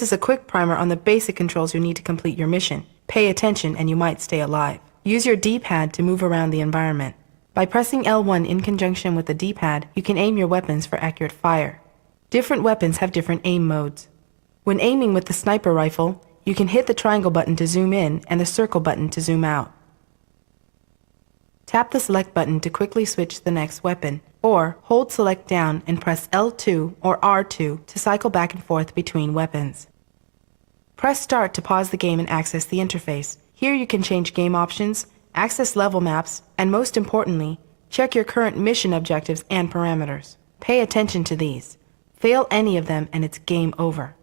This is a quick primer on the basic controls you need to complete your mission. Pay attention and you might stay alive. Use your D-pad to move around the environment. By pressing L1 in conjunction with the D-pad, you can aim your weapons for accurate fire. Different weapons have different aim modes. When aiming with the sniper rifle, you can hit the triangle button to zoom in and the circle button to zoom out. Tap the select button to quickly switch to the next weapon, or hold select down and press L2 or R2 to cycle back and forth between weapons. Press start to pause the game and access the interface. Here you can change game options, access level maps, and most importantly, check your current mission objectives and parameters. Pay attention to these. Fail any of them and it's game over.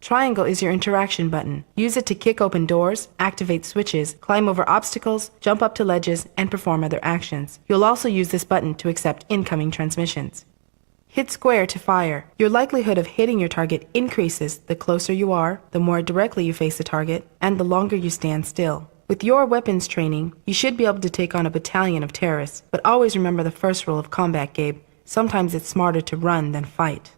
Triangle is your interaction button. Use it to kick open doors, activate switches, climb over obstacles, jump up to ledges, and perform other actions. You'll also use this button to accept incoming transmissions. Hit square to fire. Your likelihood of hitting your target increases the closer you are, the more directly you face the target, and the longer you stand still. With your weapons training, you should be able to take on a battalion of terrorists, but always remember the first rule of combat, Gabe. Sometimes it's smarter to run than fight.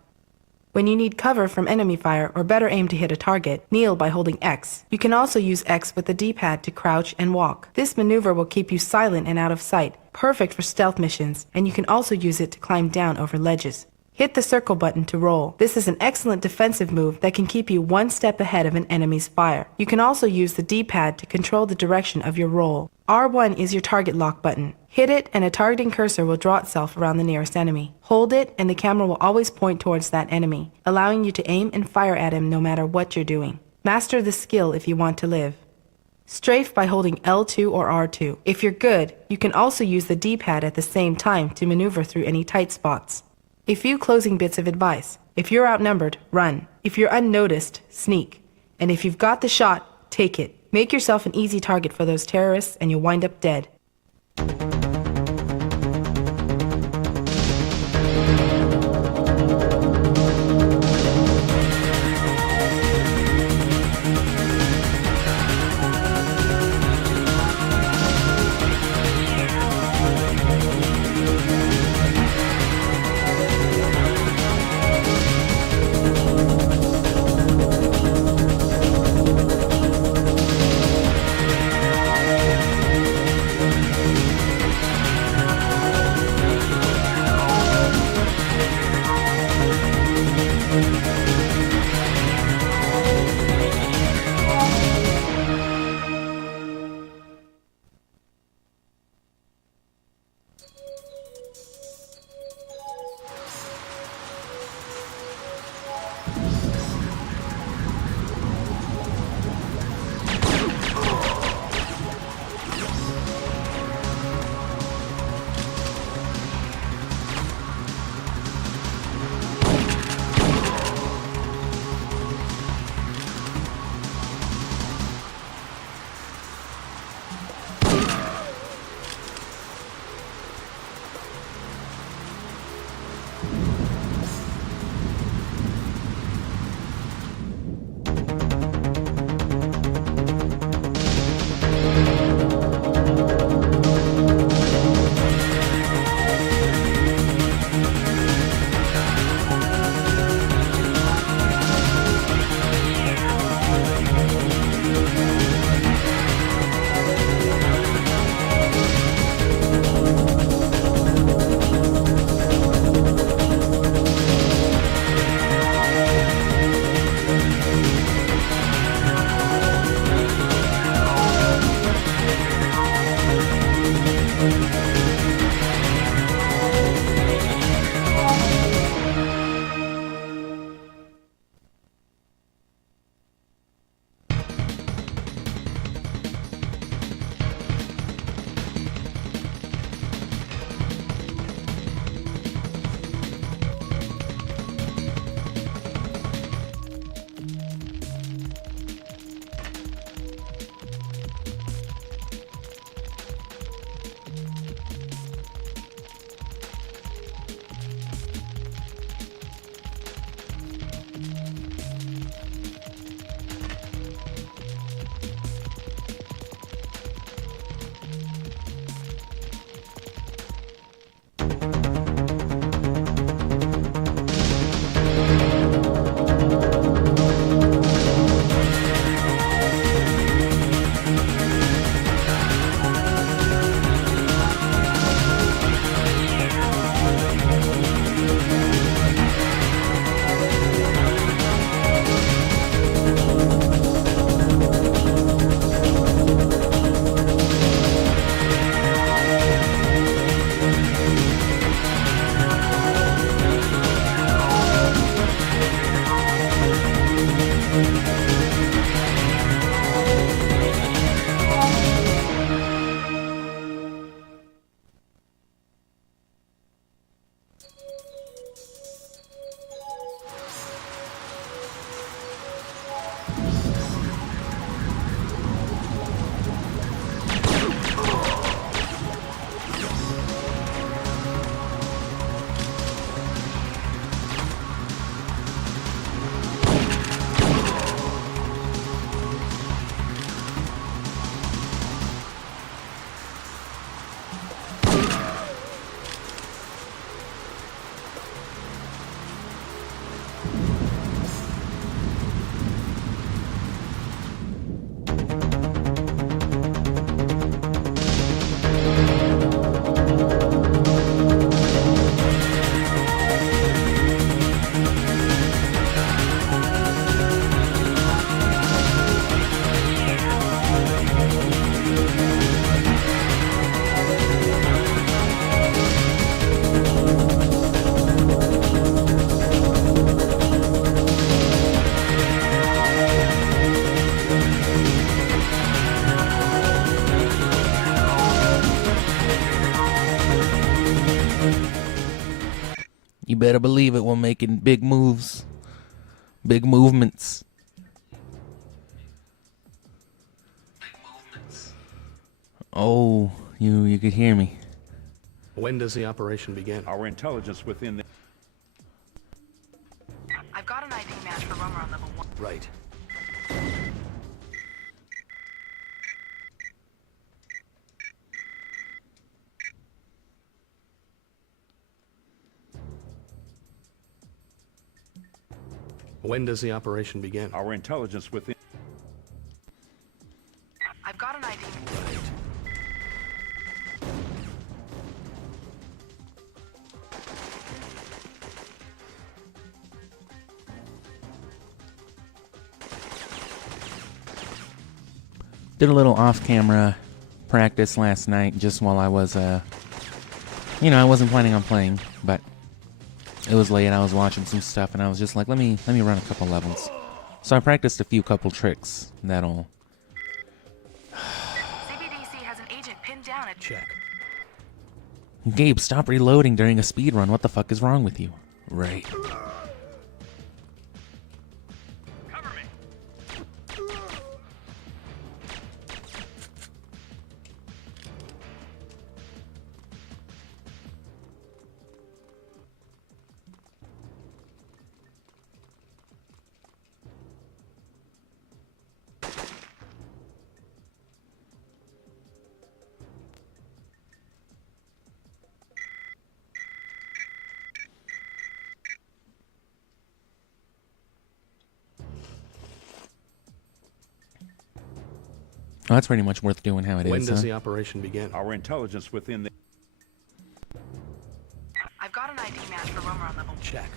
When you need cover from enemy fire or better aim to hit a target, kneel by holding X. You can also use X with the D-pad to crouch and walk. This maneuver will keep you silent and out of sight, perfect for stealth missions, and you can also use it to climb down over ledges. Hit the circle button to roll. This is an excellent defensive move that can keep you one step ahead of an enemy's fire. You can also use the D-pad to control the direction of your roll. R1 is your target lock button. Hit it and a targeting cursor will draw itself around the nearest enemy. Hold it and the camera will always point towards that enemy, allowing you to aim and fire at him no matter what you're doing. Master the skill if you want to live. Strafe by holding L2 or R2. If you're good, you can also use the D-pad at the same time to maneuver through any tight spots. A few closing bits of advice. If you're outnumbered, run. If you're unnoticed, sneak. And if you've got the shot, take it. Make yourself an easy target for those terrorists and you'll wind up dead. better believe it, we're making big moves. Big movements. Oh, you could hear me. When does the operation begin? Our intelligence within the... I've got an ID match for Romer on level 1. Right. When does the operation begin? Our intelligence within... I've got an ID. Did a little off-camera practice last night just while I was, I wasn't planning on playing, but it was late. I was watching some stuff, and I was just like, let me run a couple levels. So I practiced a couple tricks that'll... CBDC has an agent pinned down at... Check. Gabe, stop reloading during a speed run. What the fuck is wrong with you? Right. Cover me! Oh, that's pretty much worth doing how it is. When does the operation begin? Our intelligence within the... I've got an ID match for Romer on level 1. Check.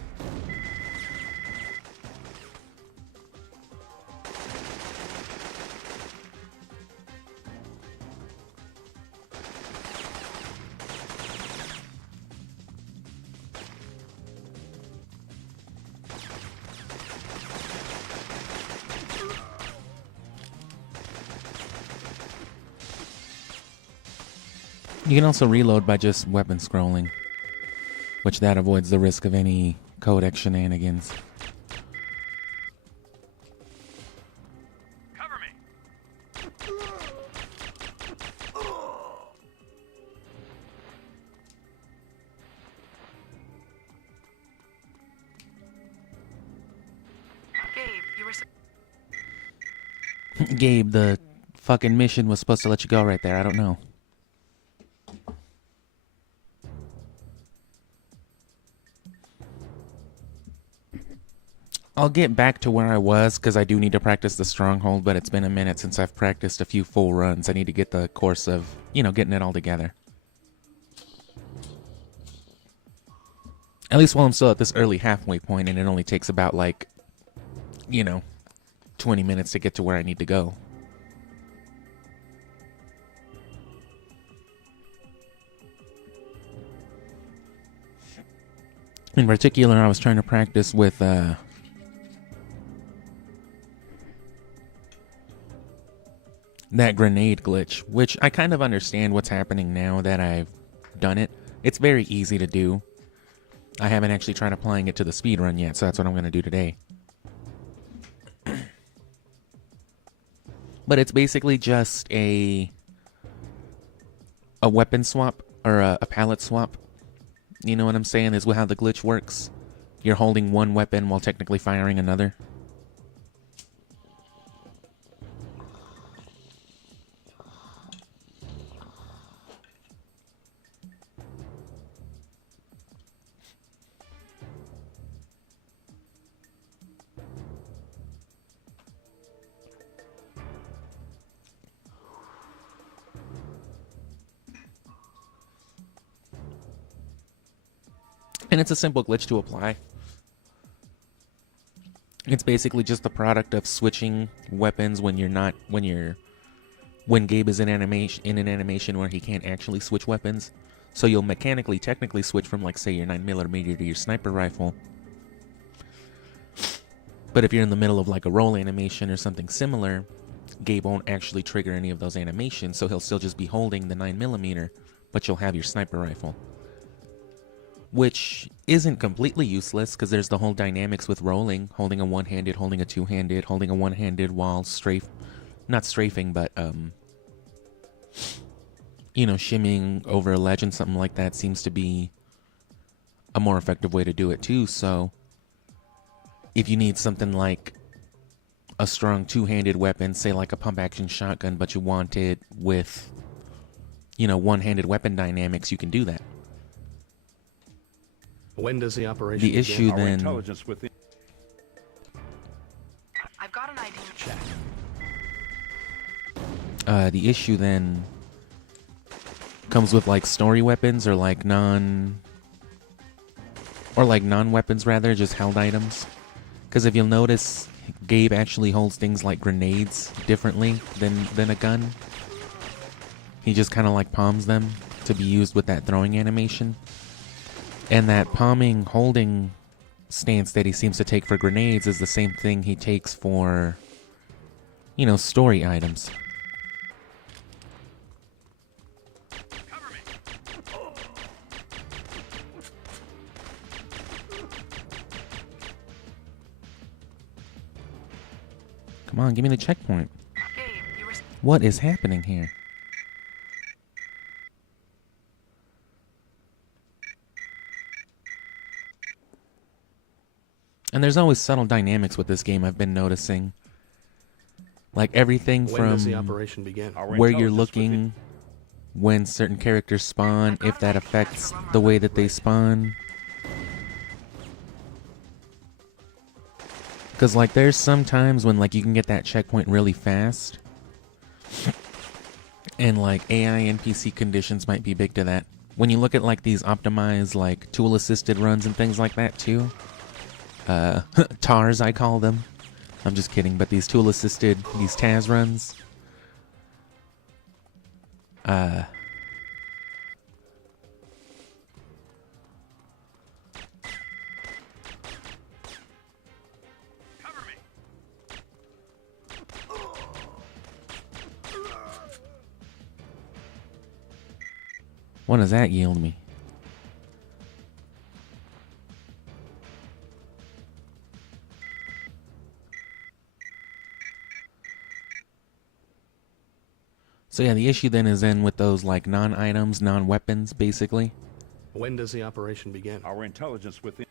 You can also reload by just weapon scrolling, which that avoids the risk of any codec shenanigans. Cover me! Gabe, you were... Gabe, the fucking mission was supposed to let you go right there. I don't know. I'll get back to where I was, because I do need to practice the stronghold, but it's been a minute since I've practiced a few full runs. I need to get the course of, getting it all together. At least while I'm still at this early halfway point, and it only takes about, 20 minutes to get to where I need to go. In particular, I was trying to practice with, that grenade glitch, which I kind of understand what's happening now that I've done it. It's very easy to do. I haven't actually tried applying it to the speedrun yet, so that's what I'm going to do today. But it's basically just a weapon swap, or a palette swap. You know what I'm saying, is how the glitch works. You're holding one weapon while technically firing another. And it's a simple glitch to apply. It's basically just the product of switching weapons when Gabe is in an animation where he can't actually switch weapons. So you'll technically switch from, say, your 9mm to your sniper rifle. But if you're in the middle of a roll animation or something similar, Gabe won't actually trigger any of those animations, so he'll still just be holding the 9mm, but you'll have your sniper rifle. which isn't completely useless because there's the whole dynamics with rolling, holding a one-handed, holding a two-handed, holding a one-handed while not strafing, but you know, shimmying over a legend, something like that seems to be a more effective way to do it too. So if you need something like a strong two-handed weapon, say like a pump action shotgun, but you want it with, you know, one-handed weapon dynamics, you can do that. When does the operation The begin? issue Our then, intelligence within. I've got an idea. Check. the issue then comes with like story weapons or like non-weapons rather, just held items. Because if you'll notice, Gabe actually holds things like grenades differently than a gun. He just kind of like palms them to be used with that throwing animation. And that palming holding stance that he seems to take for grenades is the same thing he takes for, you know, story items. Come on, give me the checkpoint. Gabe, you were... What is happening here? And there's always subtle dynamics with this game I've been noticing. Like everything When does the from operation begin? Our where you're intelligence within. looking when certain characters spawn, if that affects the way that they spawn. Because like there's some times when like you can get that checkpoint really fast. And like AI NPC conditions might be big to that. When you look at like these optimized like tool assisted runs and things like that too. TARs I call them. I'm just kidding, but these tool assisted, these TAS runs. What does that yield me? So yeah, the issue then is with those like non-items, non-weapons, basically. When does the operation begin? Our intelligence within.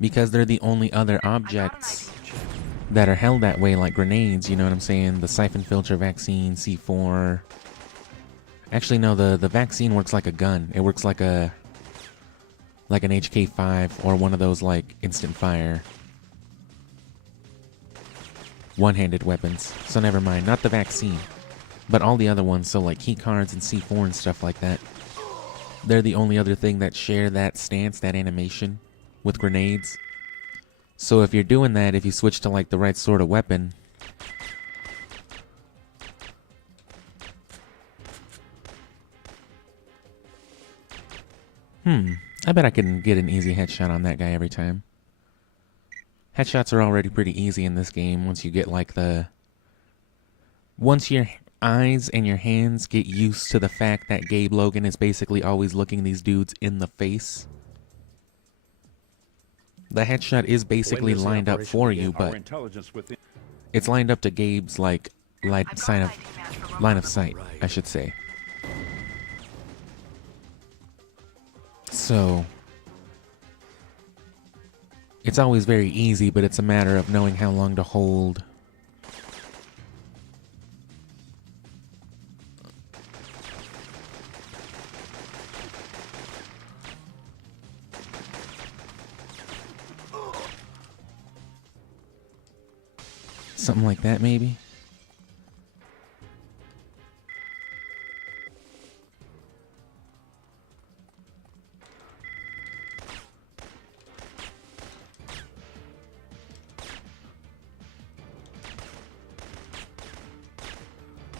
Because they're the only other objects that are held that way, like grenades, you know what I'm saying? The Syphonfilter vaccine, C4. Actually, no, the vaccine works like a gun. It works like an HK5 or one of those like instant fire one-handed weapons. So never mind, not the vaccine. But all the other ones, so like key cards and C4 and stuff like that. They're the only other thing that share that stance, that animation with grenades. So if you're doing that, if you switch to like the right sort of weapon, I bet I can get an easy headshot on that guy every time. Headshots are already pretty easy in this game once you get like once your eyes and your hands get used to the fact that Gabe Logan is basically always looking these dudes in the face. The headshot is basically lined up for you, Our but intelligence within. it's lined up to Gabe's like line of sight, I should say. So it's always very easy, but it's a matter of knowing how long to hold. Something like that, maybe?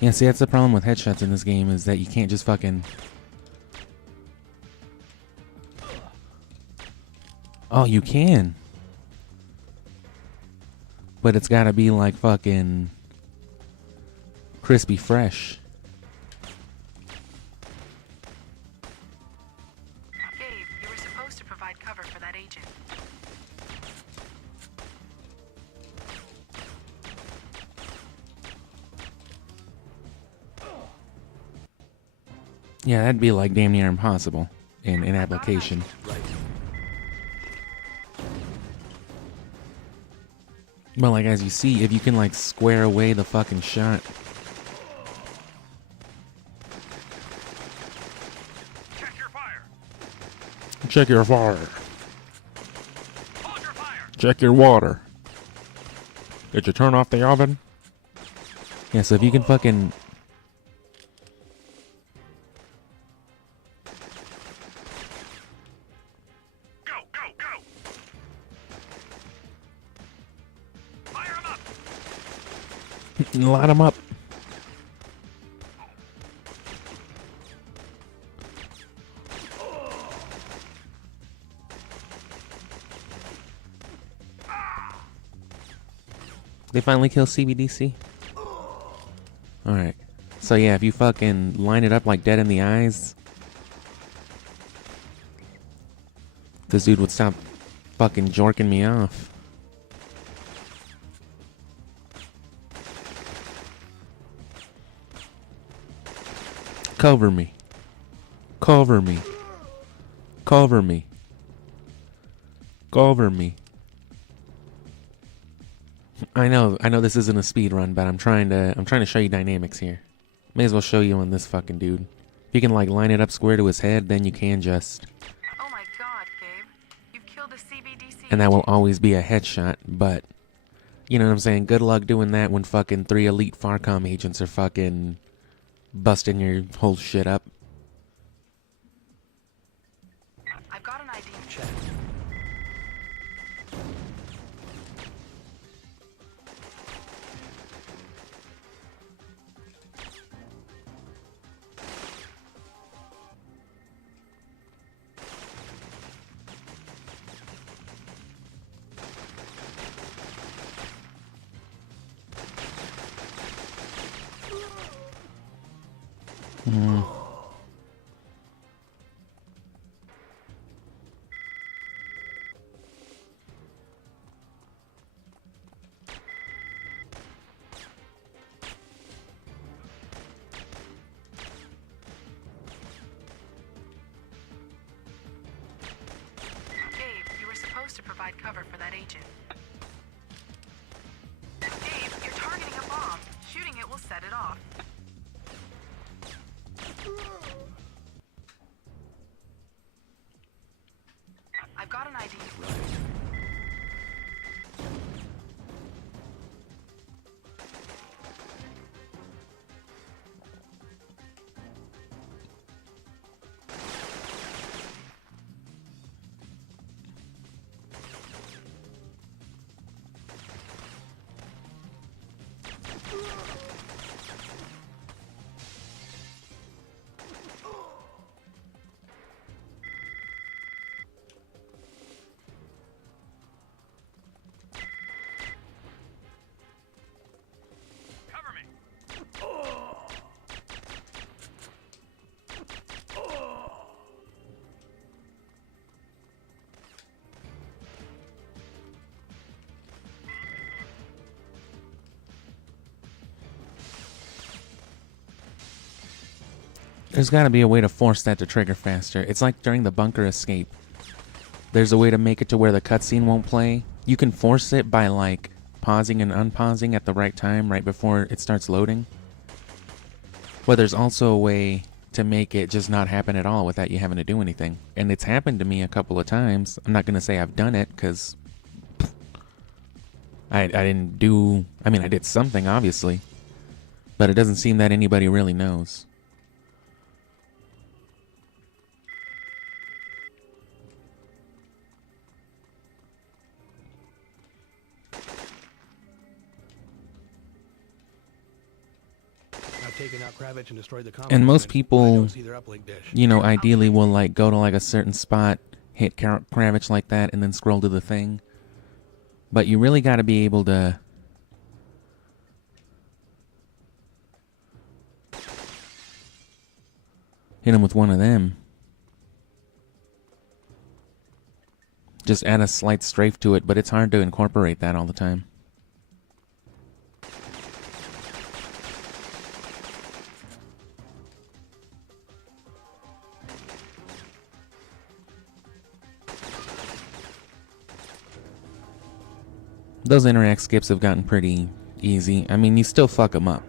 Yeah, see, that's the problem with headshots in this game, is that you can't just fucking... Oh, you can. But it's gotta be like fucking crispy fresh. Gabe, you were supposed to Yeah, that'd be like damn near impossible in application. Right. But like as you see, if you can like square away the fucking shot. Check your fire. Check your fire. Hold your fire. Check your water. Did you turn off the oven? Yeah, so if you can fucking... Go, go, go. Fire 'em up. Light them up. They finally kill CBDC? Alright. So yeah, if you fucking line it up like dead in the eyes, this dude would stop fucking jorking me off. Cover me. Cover me. Cover me. Cover me. I know this isn't a speed run, but I'm trying to show you dynamics here. May as well show you on this fucking dude. If you can like line it up square to his head, then you can just. Oh my god, Gabe. You've killed a CBDC. And that will always be a headshot, but you know what I'm saying? Good luck doing that when fucking 3 elite Farcom agents are fucking busting your whole shit up. I've got an ID. Check. Gabe, you were supposed to provide cover for that agent. Gabe, you're targeting a bomb. Shooting it will set it off. I've got an ID. Cover me. There's gotta be a way to force that to trigger faster. It's like during the bunker escape. There's a way to make it to where the cutscene won't play. You can force it by like pausing and unpausing at the right time, right before it starts loading. But there's also a way to make it just not happen at all without you having to do anything. And it's happened to me a couple of times. I'm not gonna say I've done it, because I didn't do... I mean, I did something, obviously. But it doesn't seem that anybody really knows. I've taken out Kravitz and destroyed the comm And most equipment, but I people, don't see their uplink dish. you know, ideally will like go to like a certain spot, hit Kravitz like that, and then scroll to the thing. But you really got to be able to hit him with one of them. Just add a slight strafe to it, but it's hard to incorporate that all the time. Those interact skips have gotten pretty easy. I mean, you still fuck them up.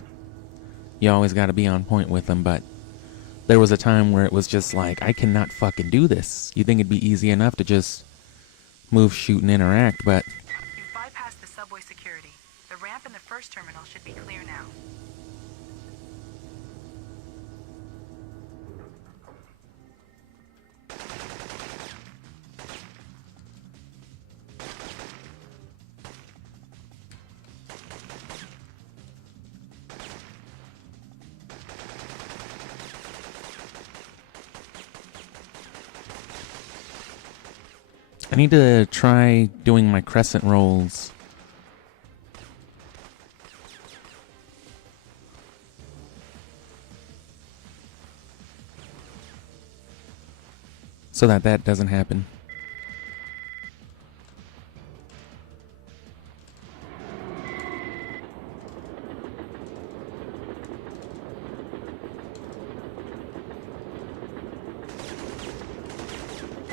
You always got to be on point with them, but there was a time where it was just like, I cannot fucking do this. You think it'd be easy enough to just move, shoot, and interact, but You've bypassed the subway security. The ramp in the first terminal should be clear now. I need to try doing my crescent rolls. So that doesn't happen.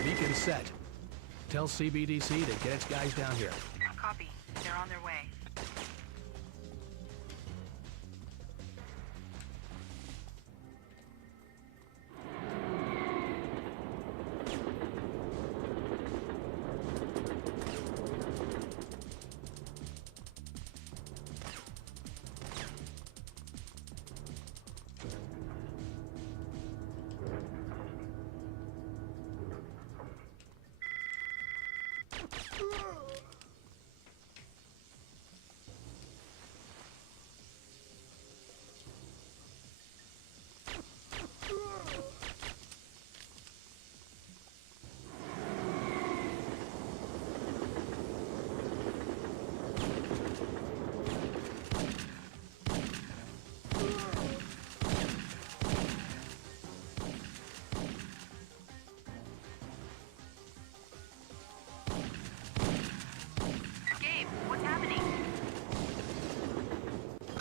Beacon set. Tell CBDC to get its guys down here. Copy. They're on their way.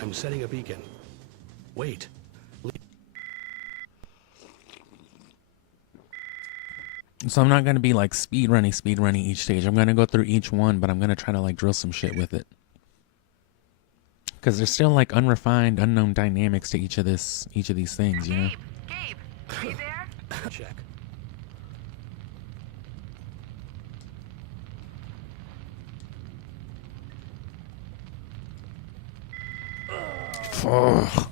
I'm setting a beacon. Wait. So I'm not going to be like speed running each stage. I'm going to go through each one, but I'm going to try to like drill some shit with it. Because there's still like unrefined, unknown dynamics to each of these things, you know? Gabe, are you there? Check. Ugh.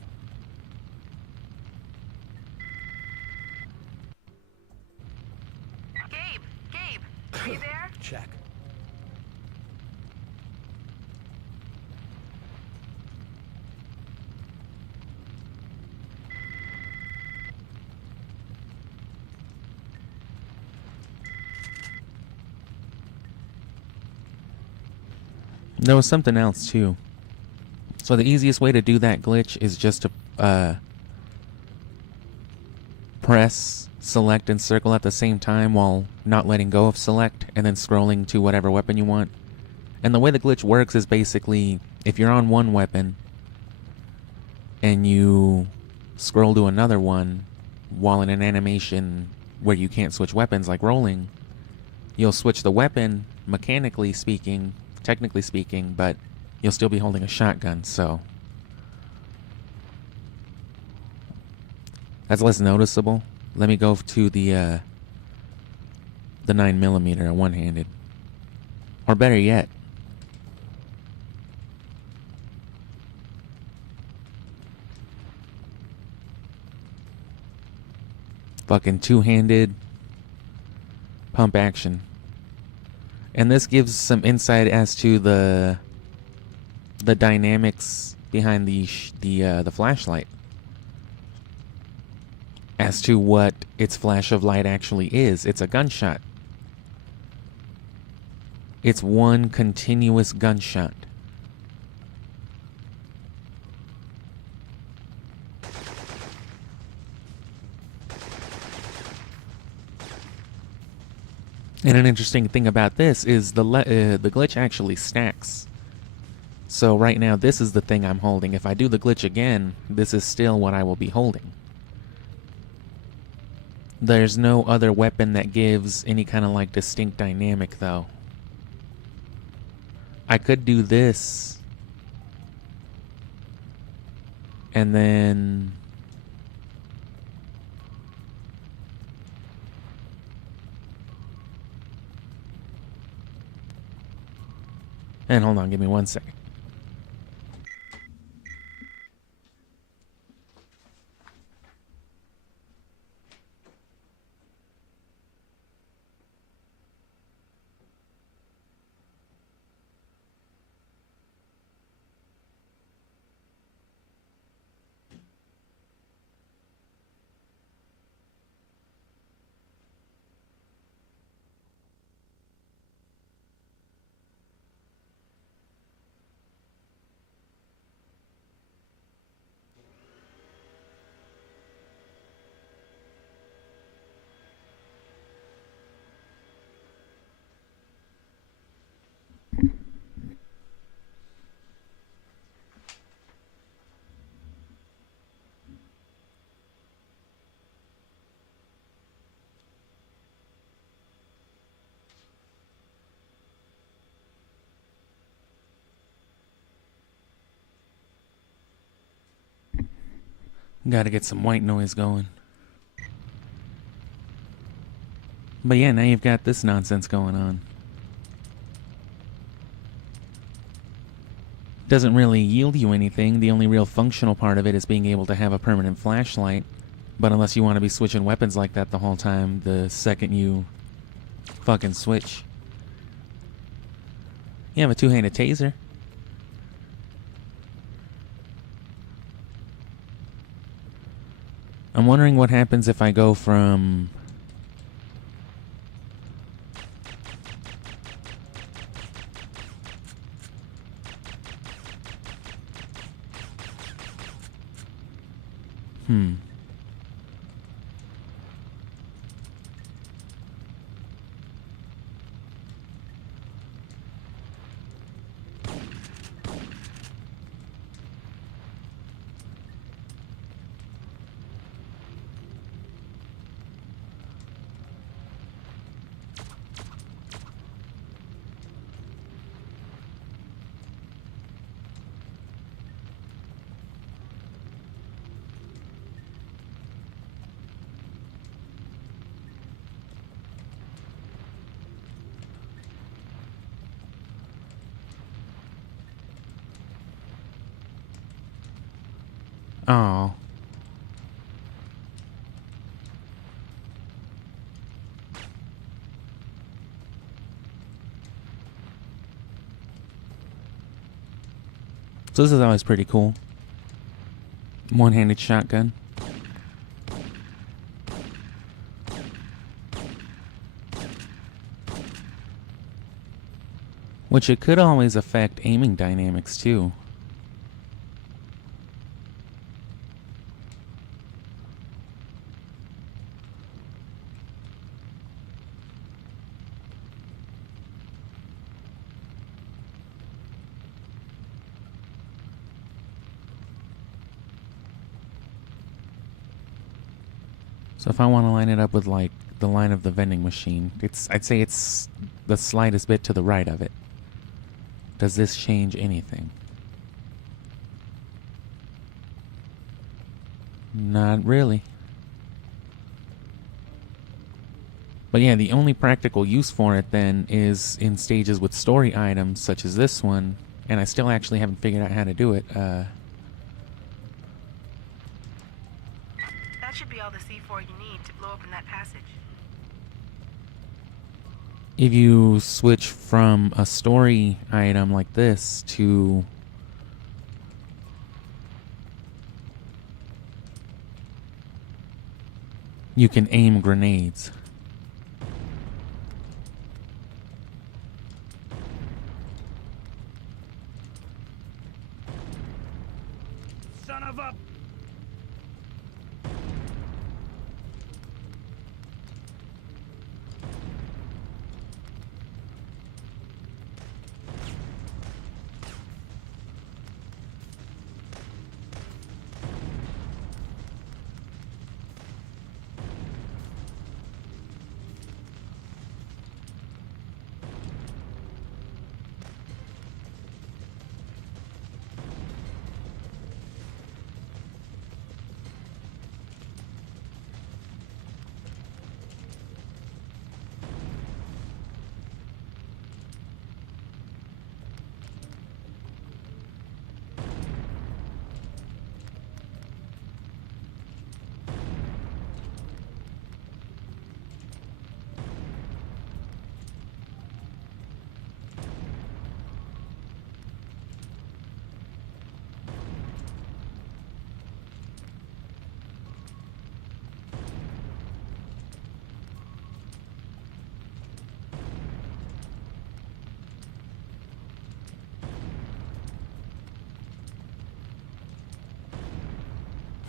Gabe, are you there? Check. There was something else too. So the easiest way to do that glitch is just to press select and circle at the same time while not letting go of select and then scrolling to whatever weapon you want. And the way the glitch works is basically if you're on one weapon and you scroll to another one while in an animation where you can't switch weapons like rolling, you'll switch the weapon mechanically speaking, technically speaking, but you'll still be holding a shotgun, so that's less noticeable. Let me go to the 9mm one-handed, or better yet, fucking two-handed pump action. And this gives some insight as to the dynamics behind the flashlight, as to what its flash of light actually is. It's a gunshot. It's one continuous gunshot. And an interesting thing about this is the glitch actually stacks. So right now this is the thing I'm holding. If I do the glitch again, this is still what I will be holding. There's no other weapon that gives any kind of like distinct dynamic though. I could do this. And then... And hold on, give me 1 second. Gotta get some white noise going. But yeah, now you've got this nonsense going on. Doesn't really yield you anything. The only real functional part of it is being able to have a permanent flashlight. But unless you want to be switching weapons like that the whole time, the second you fucking switch. You have a two-handed taser. I'm wondering what happens if I go from... Oh. So this is always pretty cool. One-handed shotgun. Which it could always affect aiming dynamics too. So if I want to line it up with like the line of the vending machine, I'd say it's the slightest bit to the right of it. Does this change anything? Not really. But yeah, the only practical use for it then is in stages with story items such as this one, and I still actually haven't figured out how to do it. That should be all the C4 you need to blow open that passage. If you switch from a story item like this to you can aim grenades. Son of a...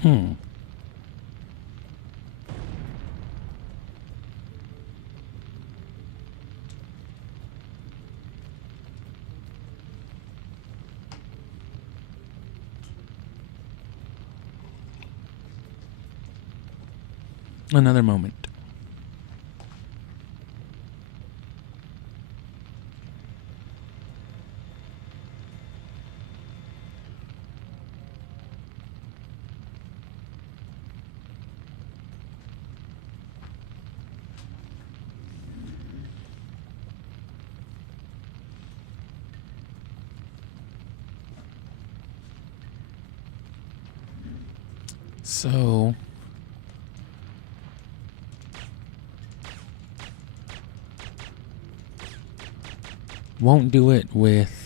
Hmm. Another moment. So won't do it with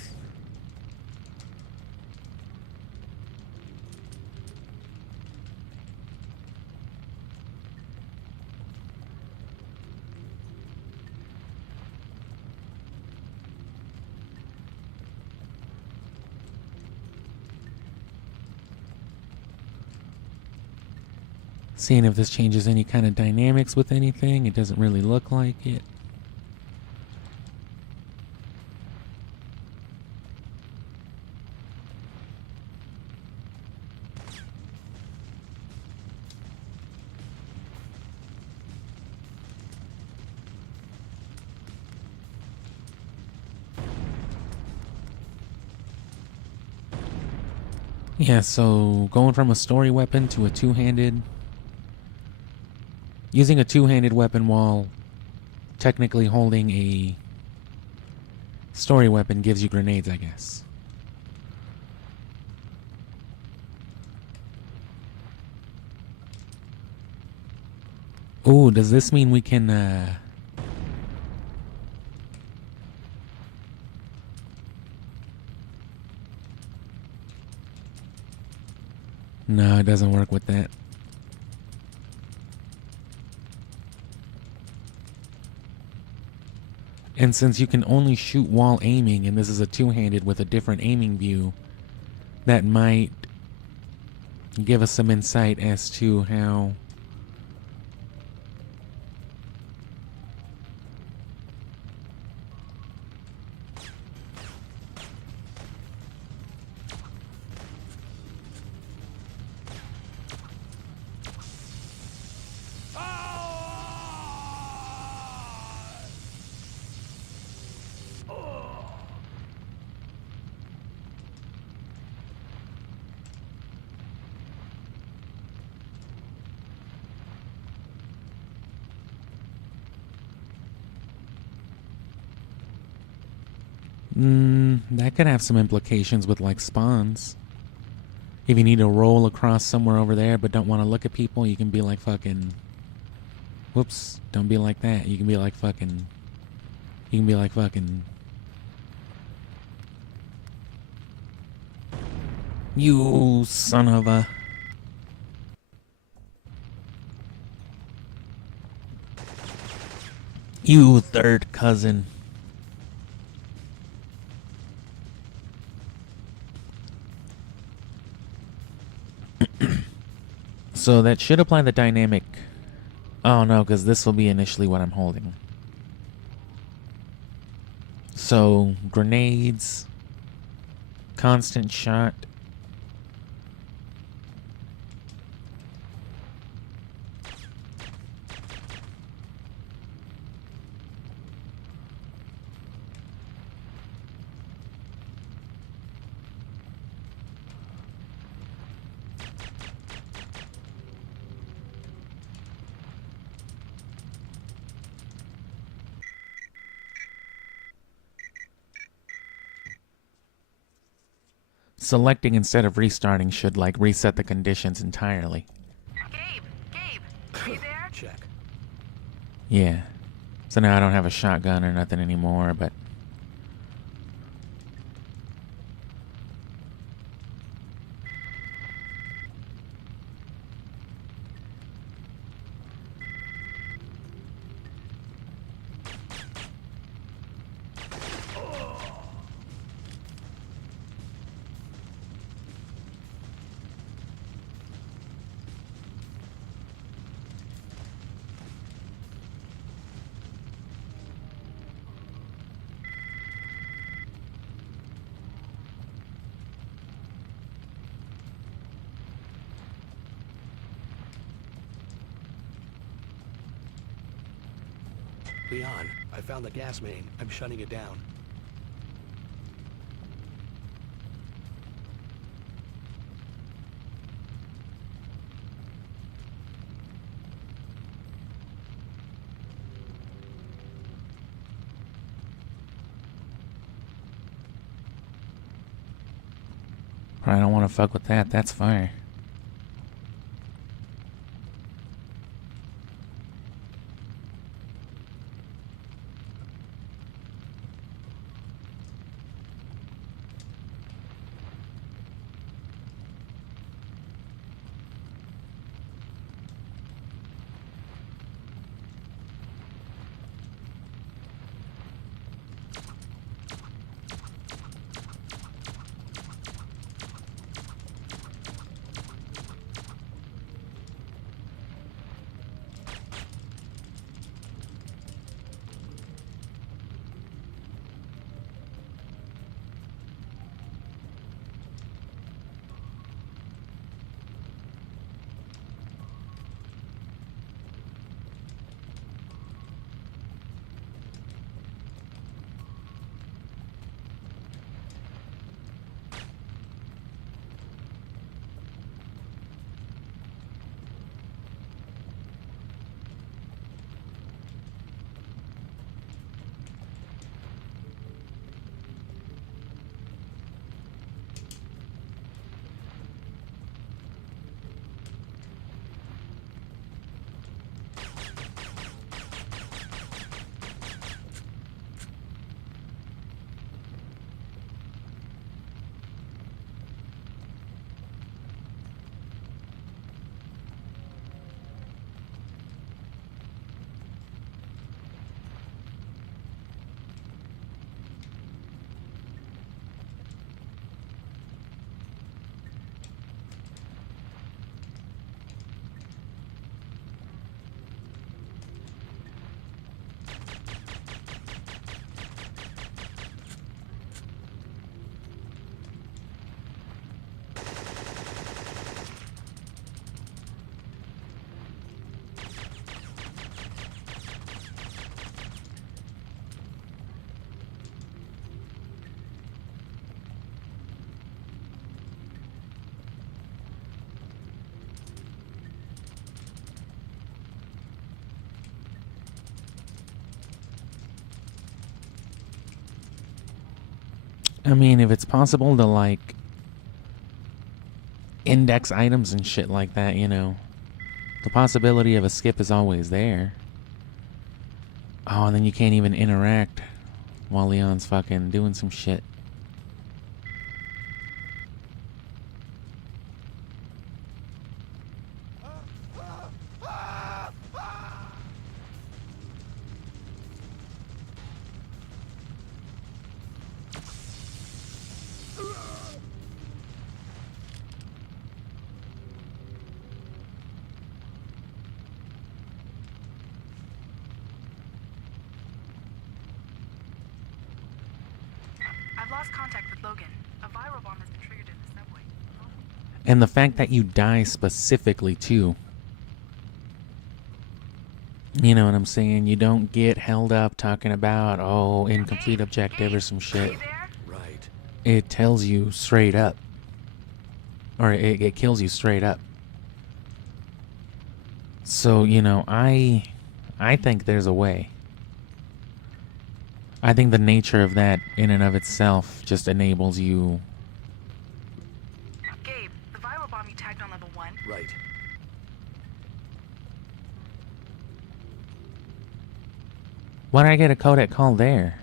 seeing if this changes any kind of dynamics with anything. It doesn't really look like it. Yeah, so going from a story weapon to a two-handed... Using a two-handed weapon while technically holding a story weapon gives you grenades, I guess. Ooh, does this mean we can, No, it doesn't work with that. And since you can only shoot while aiming, and this is a two-handed with a different aiming view, that might give us some insight as to how that could have some implications with like spawns. If you need to roll across somewhere over there but don't want to look at people, you can be like fucking... Whoops, don't be like that. You can be like fucking... You can be like fucking... You son of a... You third cousin. So that should apply the dynamic. Oh no, because this will be initially what I'm holding. So grenades, constant shot. Selecting instead of restarting should like reset the conditions entirely. Gabe, are you there? Check. Yeah. So now I don't have a shotgun or nothing anymore, but... Leon, I found the gas main. I'm shutting it down. I don't want to fuck with that. That's fire. I mean, if it's possible to, like, index items and shit like that, you know, the possibility of a skip is always there. Oh, and then you can't even interact while Leon's fucking doing some shit. I've lost contact with Logan. A viral bomb has been triggered in the subway. And the fact that you die specifically, too. You know what I'm saying? You don't get held up talking about, oh, incomplete objective or some shit. Right. It tells you straight up. Or it kills you straight up. So, you know, I think there's a way. I think the nature of that in and of itself just enables you. Gabe, the viral bomb you tagged on level 1. Right. Why did I get a codec call there?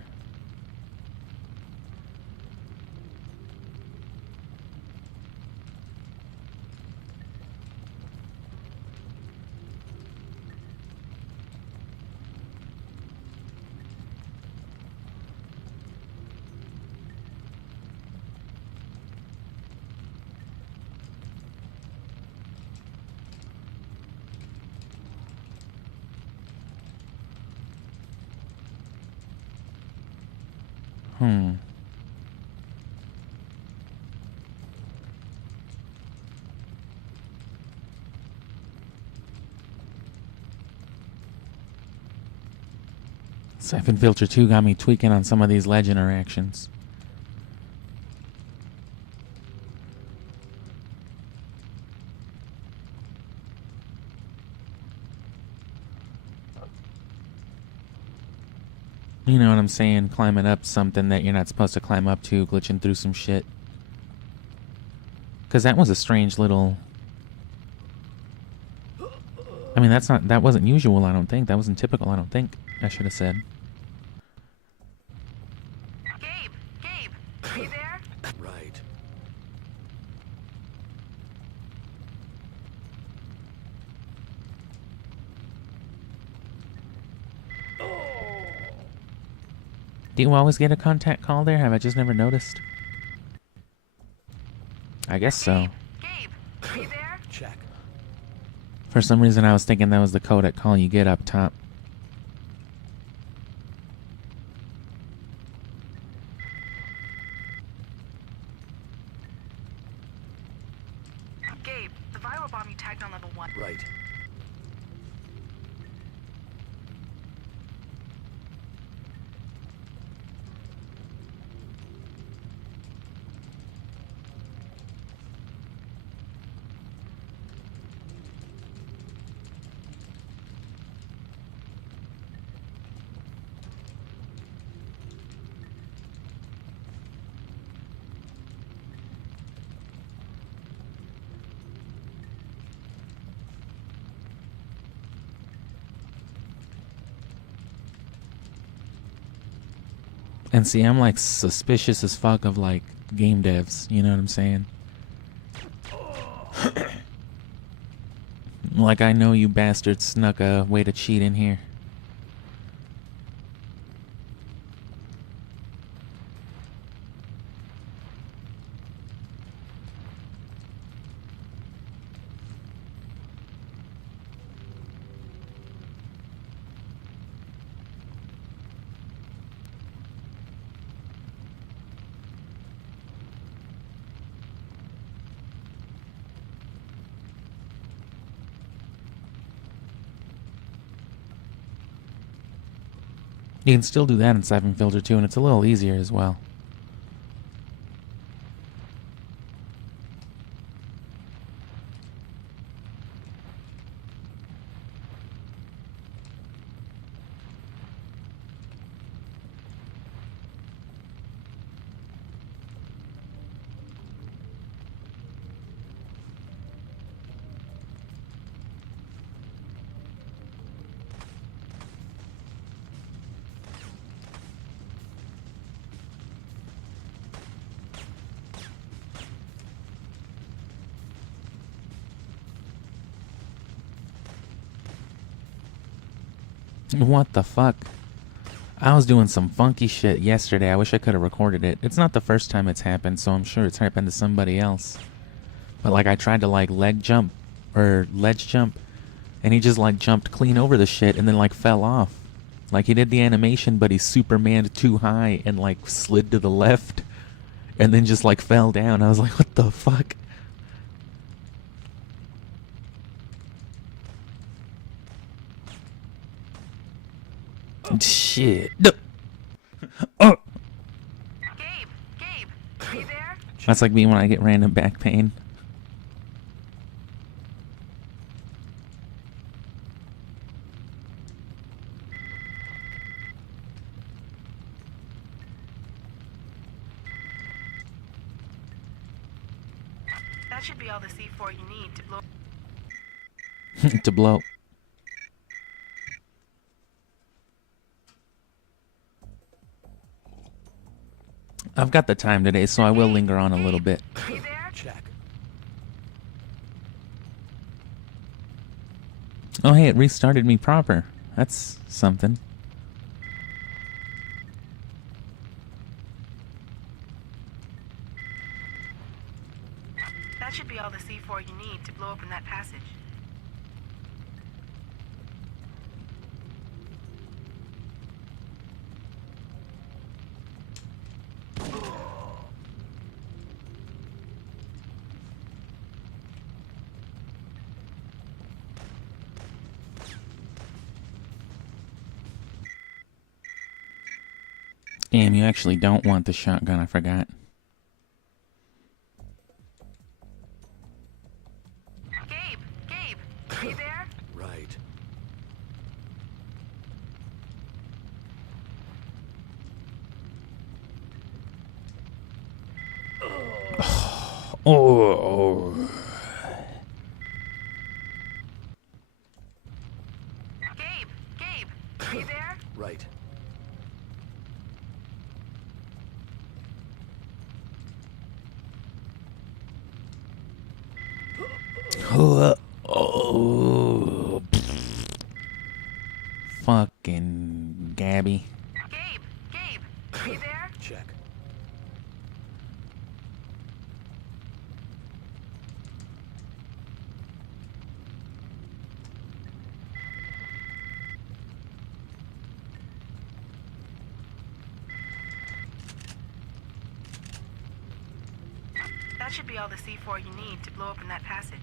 Hmm. Syphonfilter 2 got me tweaking on some of these ledge interactions. You know what I'm saying? Climbing up something that you're not supposed to climb up to, glitching through some shit. Because that was a strange little... I mean, that wasn't usual, I don't think. That wasn't typical, I don't think. I should have said. Gabe, are you there? Right. Do you always get a contact call there? Have I just never noticed? I guess so. Gabe, are you there? Check. For some reason, I was thinking that was the codec call you get up top. Gabe, the viral bomb you tagged on level 1. Right. And see, I'm like suspicious as fuck of like game devs, you know what I'm saying? Like, I know you bastards snuck a way to cheat in here. You can still do that in Syphonfilter too, and it's a little easier as well. What the fuck? I was doing some funky shit yesterday. I wish I could have recorded it. It's not the first time it's happened, so I'm sure it's happened to somebody else. But like, I tried to like ledge jump, and he just like jumped clean over the shit and then like fell off. Like, he did the animation, but he Supermaned too high and like slid to the left and then just like fell down. I was like, what the fuck? Shit. Oh. Gabe, are you there? That's like me when I get random back pain. That should be all the C4 you need to blow. To blow. I've got the time today, so I will linger on a little bit. Are you there? Check. Oh, hey, it restarted me proper. That's something. That should be all the C4 you need to blow open that passage. Damn, you actually don't want the shotgun, I forgot. Gabe, are you there? Right. Oh. Gabe, are you there? Right. Oh. Fucking Gabby. Gabe, are you there? Check. That should be all the C4 you need to blow open that passage.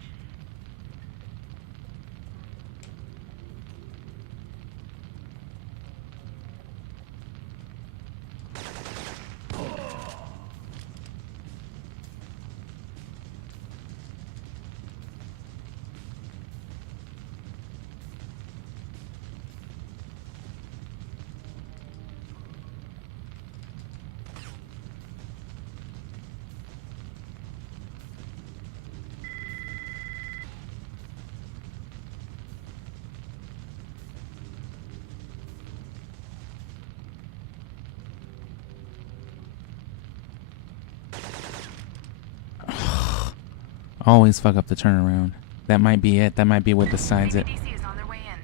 Always fuck up the turnaround. That might be it. That might be what decides it. CBDC is on their way in.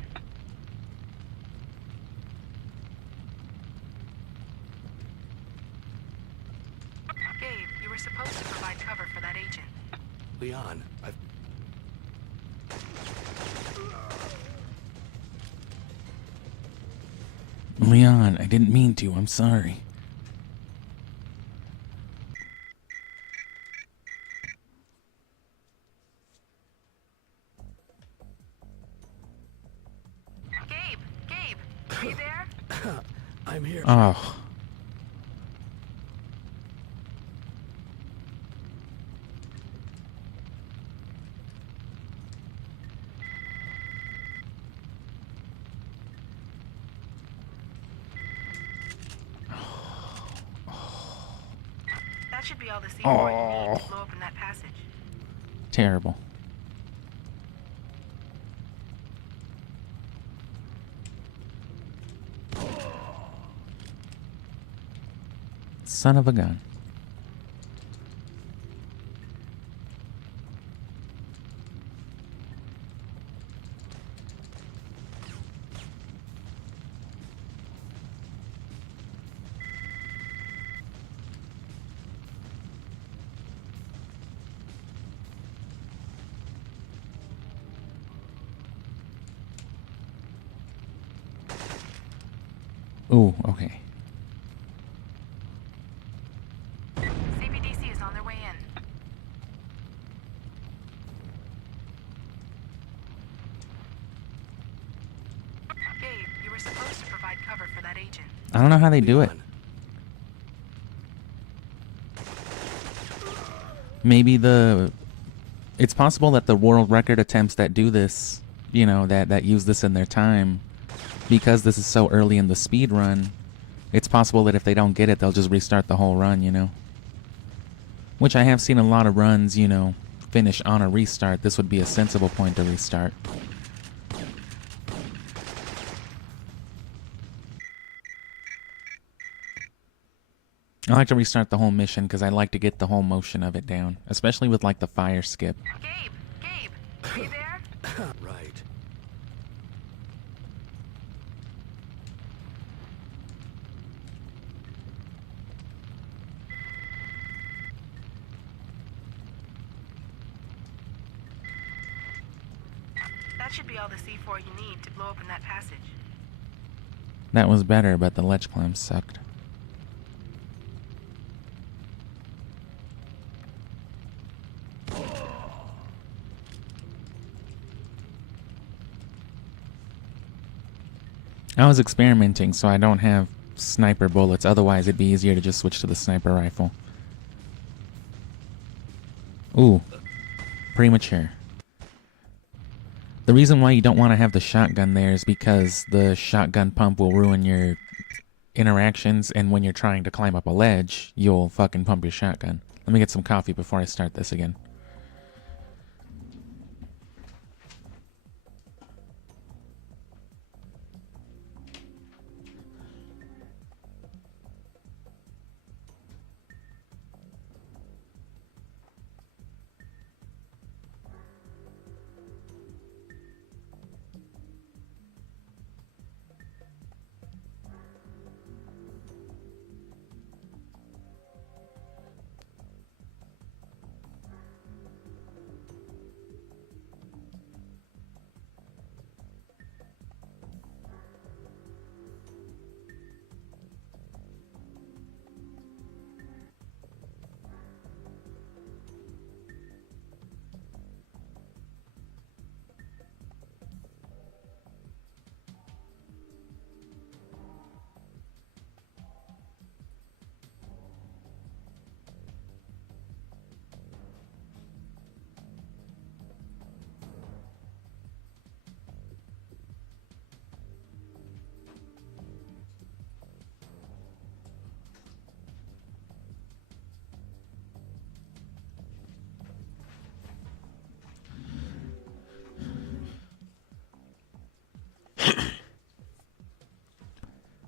Gabe, you were supposed to provide cover for that agent. Leon, I've... Leon, I didn't mean to. I'm sorry. Gabe, are you there? I'm here. Oh. That should be all the C4 you need to blow open that passage. Terrible. Son of a gun. Ooh, okay. CBDC is on their way in. Gabe, you were supposed to provide cover for that agent. I don't know how they do it. Leon, Maybe it's possible that the world record attempts that do this, you know, that use this in their time, because this is so early in the speed run, it's possible that if they don't get it, they'll just restart the whole run, you know. Which I have seen a lot of runs, you know, finish on a restart. This would be a sensible point to restart. I like to restart the whole mission because I like to get the whole motion of it down, especially with like the fire skip. Gabe, are you there? right. That should be all the C4 you need to blow open that passage. That was better, but the ledge climb sucked. I was experimenting, so I don't have sniper bullets. Otherwise, it'd be easier to just switch to the sniper rifle. Ooh, premature. The reason why you don't want to have the shotgun there is because the shotgun pump will ruin your interactions, and when you're trying to climb up a ledge, you'll fucking pump your shotgun. Let me get some coffee before I start this again.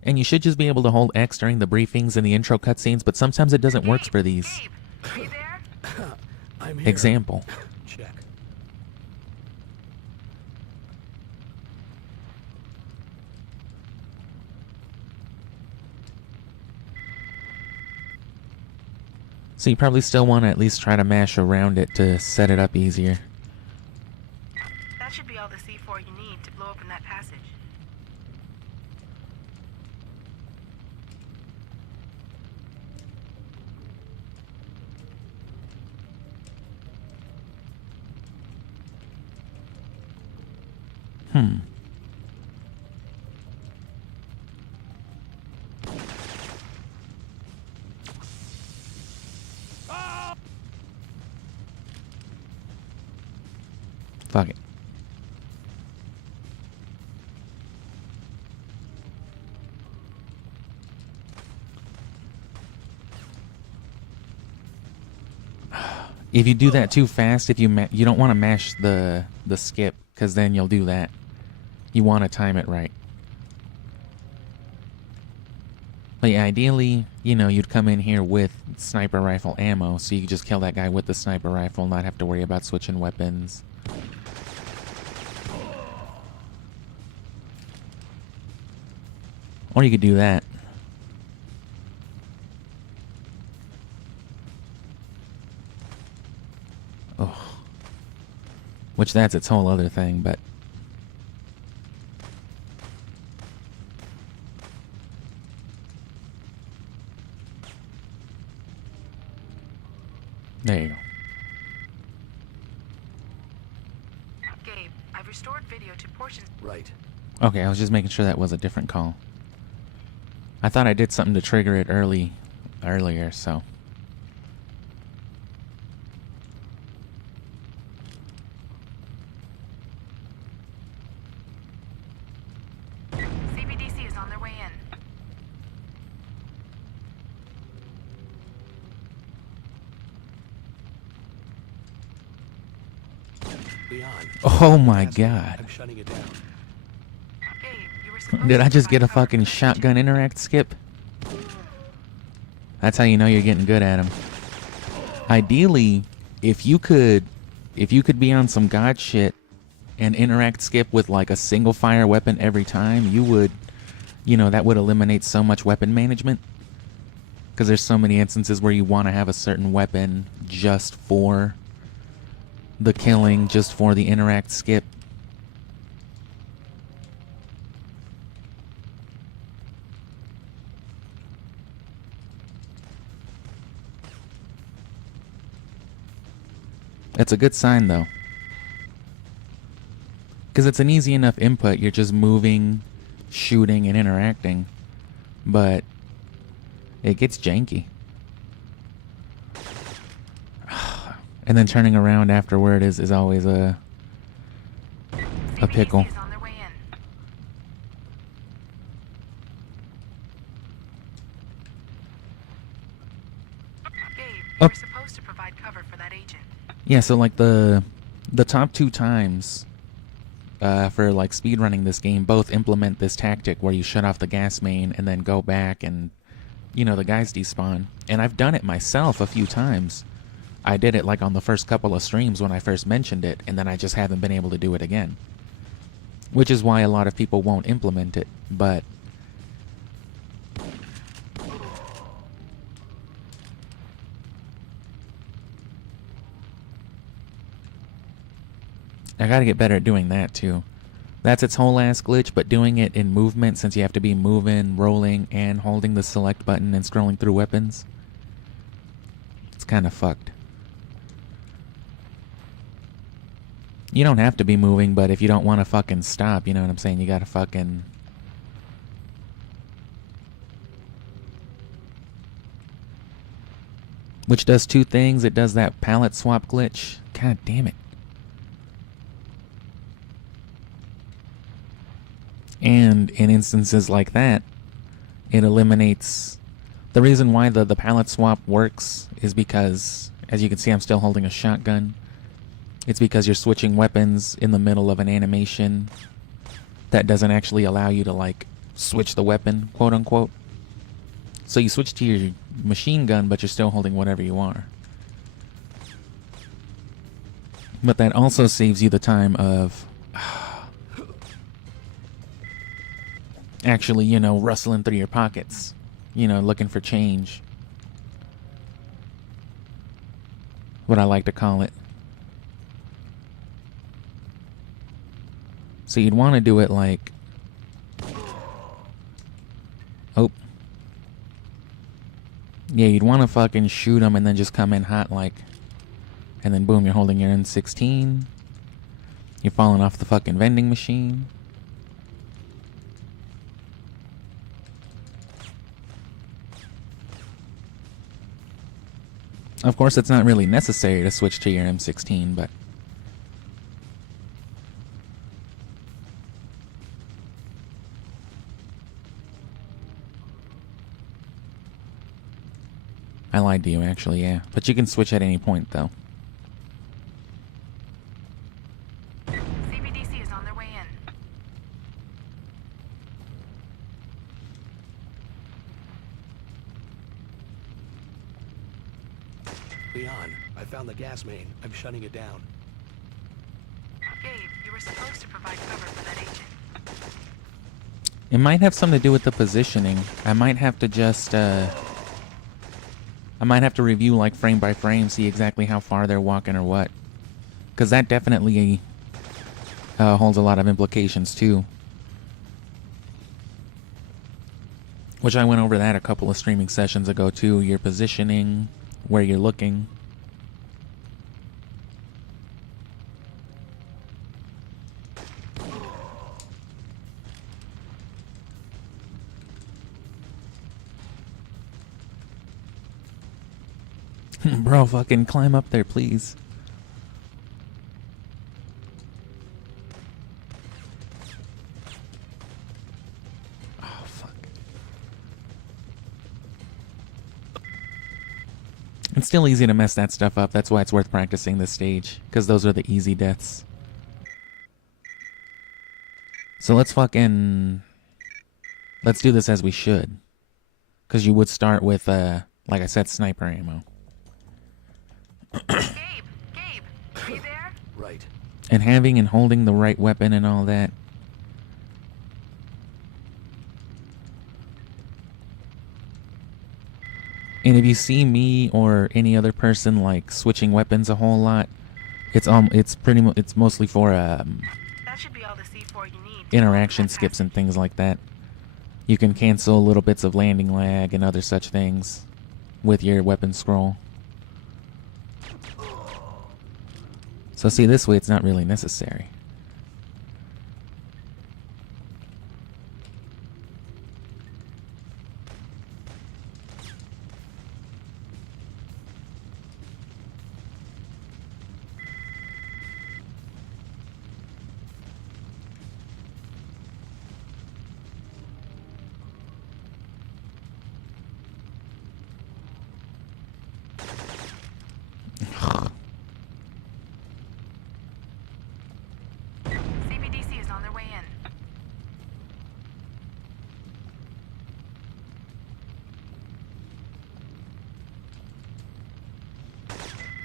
And you should just be able to hold X during the briefings and the intro cutscenes, but sometimes it doesn't work for these. Gabe, are you there? I'm here. Example. Check. So you probably still want to at least try to mash around it to set it up easier. That should be all the C4 you need to blow open that passage. Fuck it. If you do that too fast, if you don't want to mash the skip, because then you'll do that. You want to time it right. But yeah, ideally, you know, you'd come in here with sniper rifle ammo, so you could just kill that guy with the sniper rifle, not have to worry about switching weapons. Or you could do that. Oh. Which that's its whole other thing, but... There you go. Gabe, I've restored video to portions. Right. Okay, I was just making sure that was a different call. I thought I did something to trigger it earlier, so... CBDC is on their way in. Leon. Oh my god. I'm shutting it down. Gabe, you were supposed Did to I just get a provide cover fucking for that shotgun interact skip? That's how you know you're getting good at them. Ideally, if you could be on some god shit and interact skip with like a single fire weapon every time, you would, you know, that would eliminate so much weapon management. Because there's so many instances where you want to have a certain weapon just for the killing, just for the interact skip. It's a good sign, though. Because it's an easy enough input. You're just moving, shooting, and interacting. but it gets janky. And then turning around afterward is always a pickle. CBDC is on their way in. Gabe, you were supposed to provide cover for that agent. Yeah, so like the top 2 times for like speedrunning this game both implement this tactic where you shut off the gas main and then go back and, you know, the guys despawn. And I've done it myself a few times. I did it like on the first couple of streams when I first mentioned it, and then I just haven't been able to do it again. Which is why a lot of people won't implement it, but I gotta get better at doing that too. That's its whole ass glitch, but doing it in movement, since you have to be moving, rolling, and holding the select button and scrolling through weapons, it's kind of fucked. You don't have to be moving, but if you don't want to fucking stop, you know what I'm saying? You gotta fucking... Which does 2 things. It does that palette swap glitch. God damn it. And in instances like that, it eliminates... The reason why the palette swap works is because, as you can see, I'm still holding a shotgun. It's because you're switching weapons in the middle of an animation that doesn't actually allow you to, like, switch the weapon, quote unquote. So you switch to your machine gun, but you're still holding whatever you are. But that also saves you the time of actually, you know, rustling through your pockets, you know, looking for change. What I like to call it. So you'd want to do it like... Oh. Yeah, you'd want to fucking shoot them and then just come in hot like... And then boom, you're holding your N16. You're falling off the fucking vending machine. Of course, it's not really necessary to switch to your M16, but... I lied to you, actually, yeah. But you can switch at any point, though. CBDC is on their way in. Leon, I found the gas main. I'm shutting it down. Gabe, you were supposed to provide cover for that agent. It might have something to do with the positioning. I might have to just, I might have to review, like, frame by frame, see exactly how far they're walking or what. Because that definitely holds a lot of implications, too. Which I went over that a couple of streaming sessions ago, too. Your positioning, where you're looking. Bro, fucking climb up there, please. Oh, fuck. It's still easy to mess that stuff up. That's why it's worth practicing this stage, because those are the easy deaths. So let's fucking... Let's do this as we should. Because you would start with, like I said, sniper ammo. Gabe, are you there? Right. And having and holding the right weapon and all that. And if you see me or any other person like switching weapons a whole lot, it's mostly for That should be all the C4 you need. interaction skips and things like that. You can cancel little bits of landing lag and other such things with your weapon scroll. So see, this way it's not really necessary.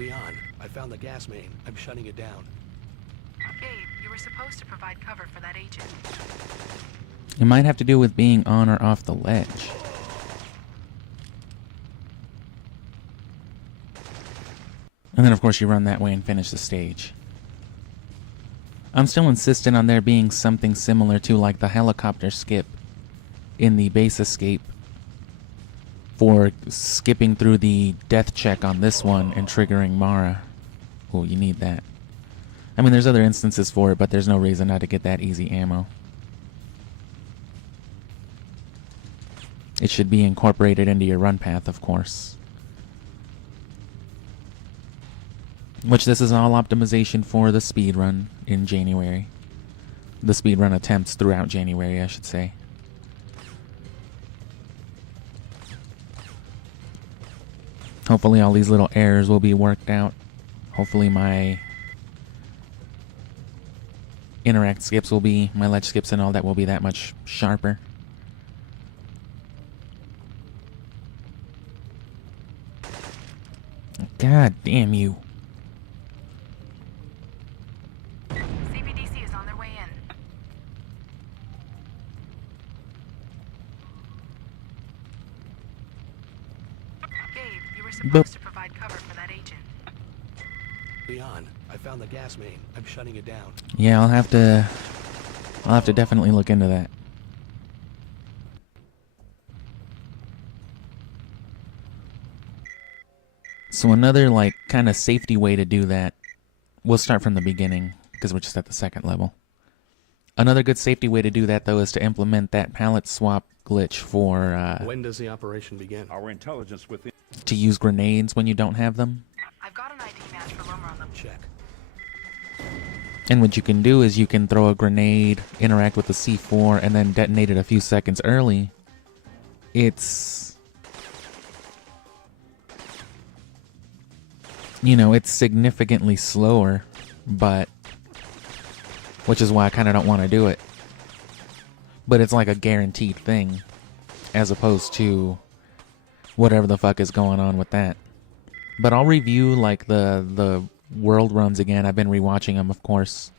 Leon, I found the gas main. I'm shutting it down. Gabe, you were supposed to provide cover for that agent. It might have to do with being on or off the ledge. And then, of course, you run that way and finish the stage. I'm still insistent on there being something similar to like the helicopter skip in the base escape for skipping through the death check on this one and triggering Mara. Oh, you need that. I mean, there's other instances for it, but there's no reason not to get that easy ammo. It should be incorporated into your run path, of course. Which this is all optimization for the speedrun in January. The speedrun attempts throughout January, I should say. Hopefully all these little errors will be worked out. Hopefully my interact skips will be, my ledge skips and all that will be that much sharper. God damn you. CBDC is on their way in. Gabe, you were supposed to provide cover for that agent. Leon, I found the gas main. I'm shutting it down. Yeah, I'll have to definitely look into that. So another like kind of safety way to do that, we'll start from the beginning because we're just at the second level. Another good safety way to do that though is to implement that palette swap glitch for When does the operation begin? Our intelligence within. to use grenades when you don't have them. I've got an ID match for Romer on the Check. And what you can do is you can throw a grenade, interact with the C4, and then detonate it a few seconds early. It's, you know, it's significantly slower, but, which is why I kind of don't want to do it. But it's like a guaranteed thing, as opposed to whatever the fuck is going on with that. But I'll review like the world runs again. I've been rewatching them, of course.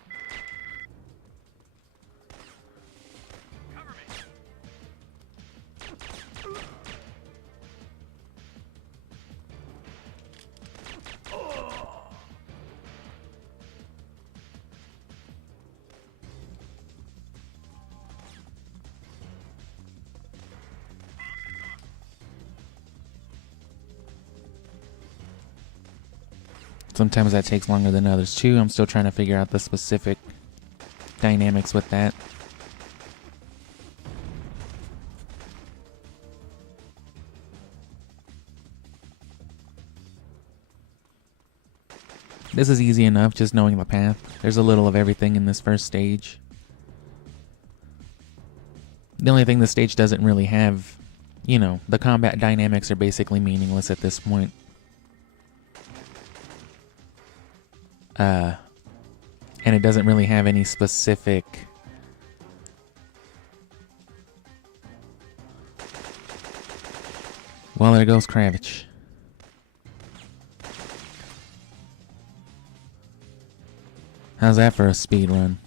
Sometimes that takes longer than others too. I'm still trying to figure out the specific dynamics with that. This is easy enough, just knowing the path. There's a little of everything in this first stage. The only thing the stage doesn't really have, you know, the combat dynamics are basically meaningless at this point. And it doesn't really have any specific well, there goes Kravitz. How's that for a speed run?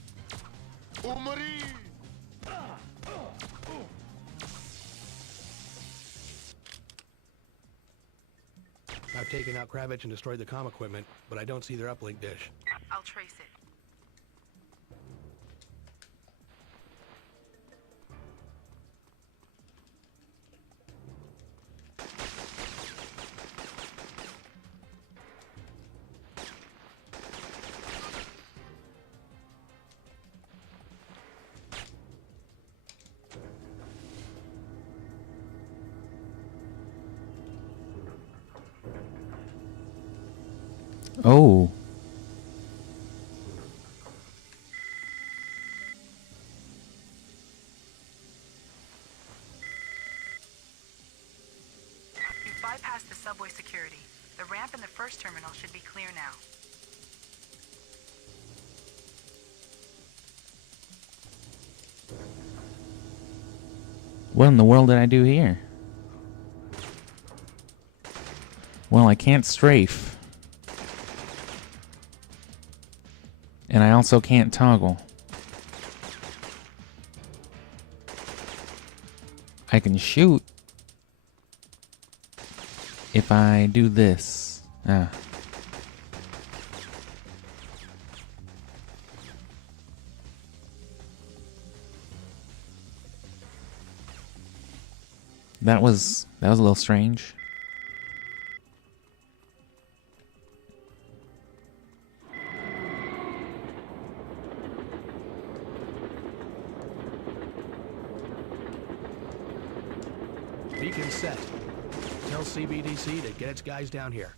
I've taken out Kravitz and destroyed the comm equipment, but I don't see their uplink dish. I'll trace it. Oh. You've bypassed the subway security. The ramp in the first terminal should be clear now. What in the world did I do here? Well, I can't strafe. And I also can't toggle. I can shoot if I do this. Ah. That was a little strange. Beacon set. Tell CBDC to get its guys down here.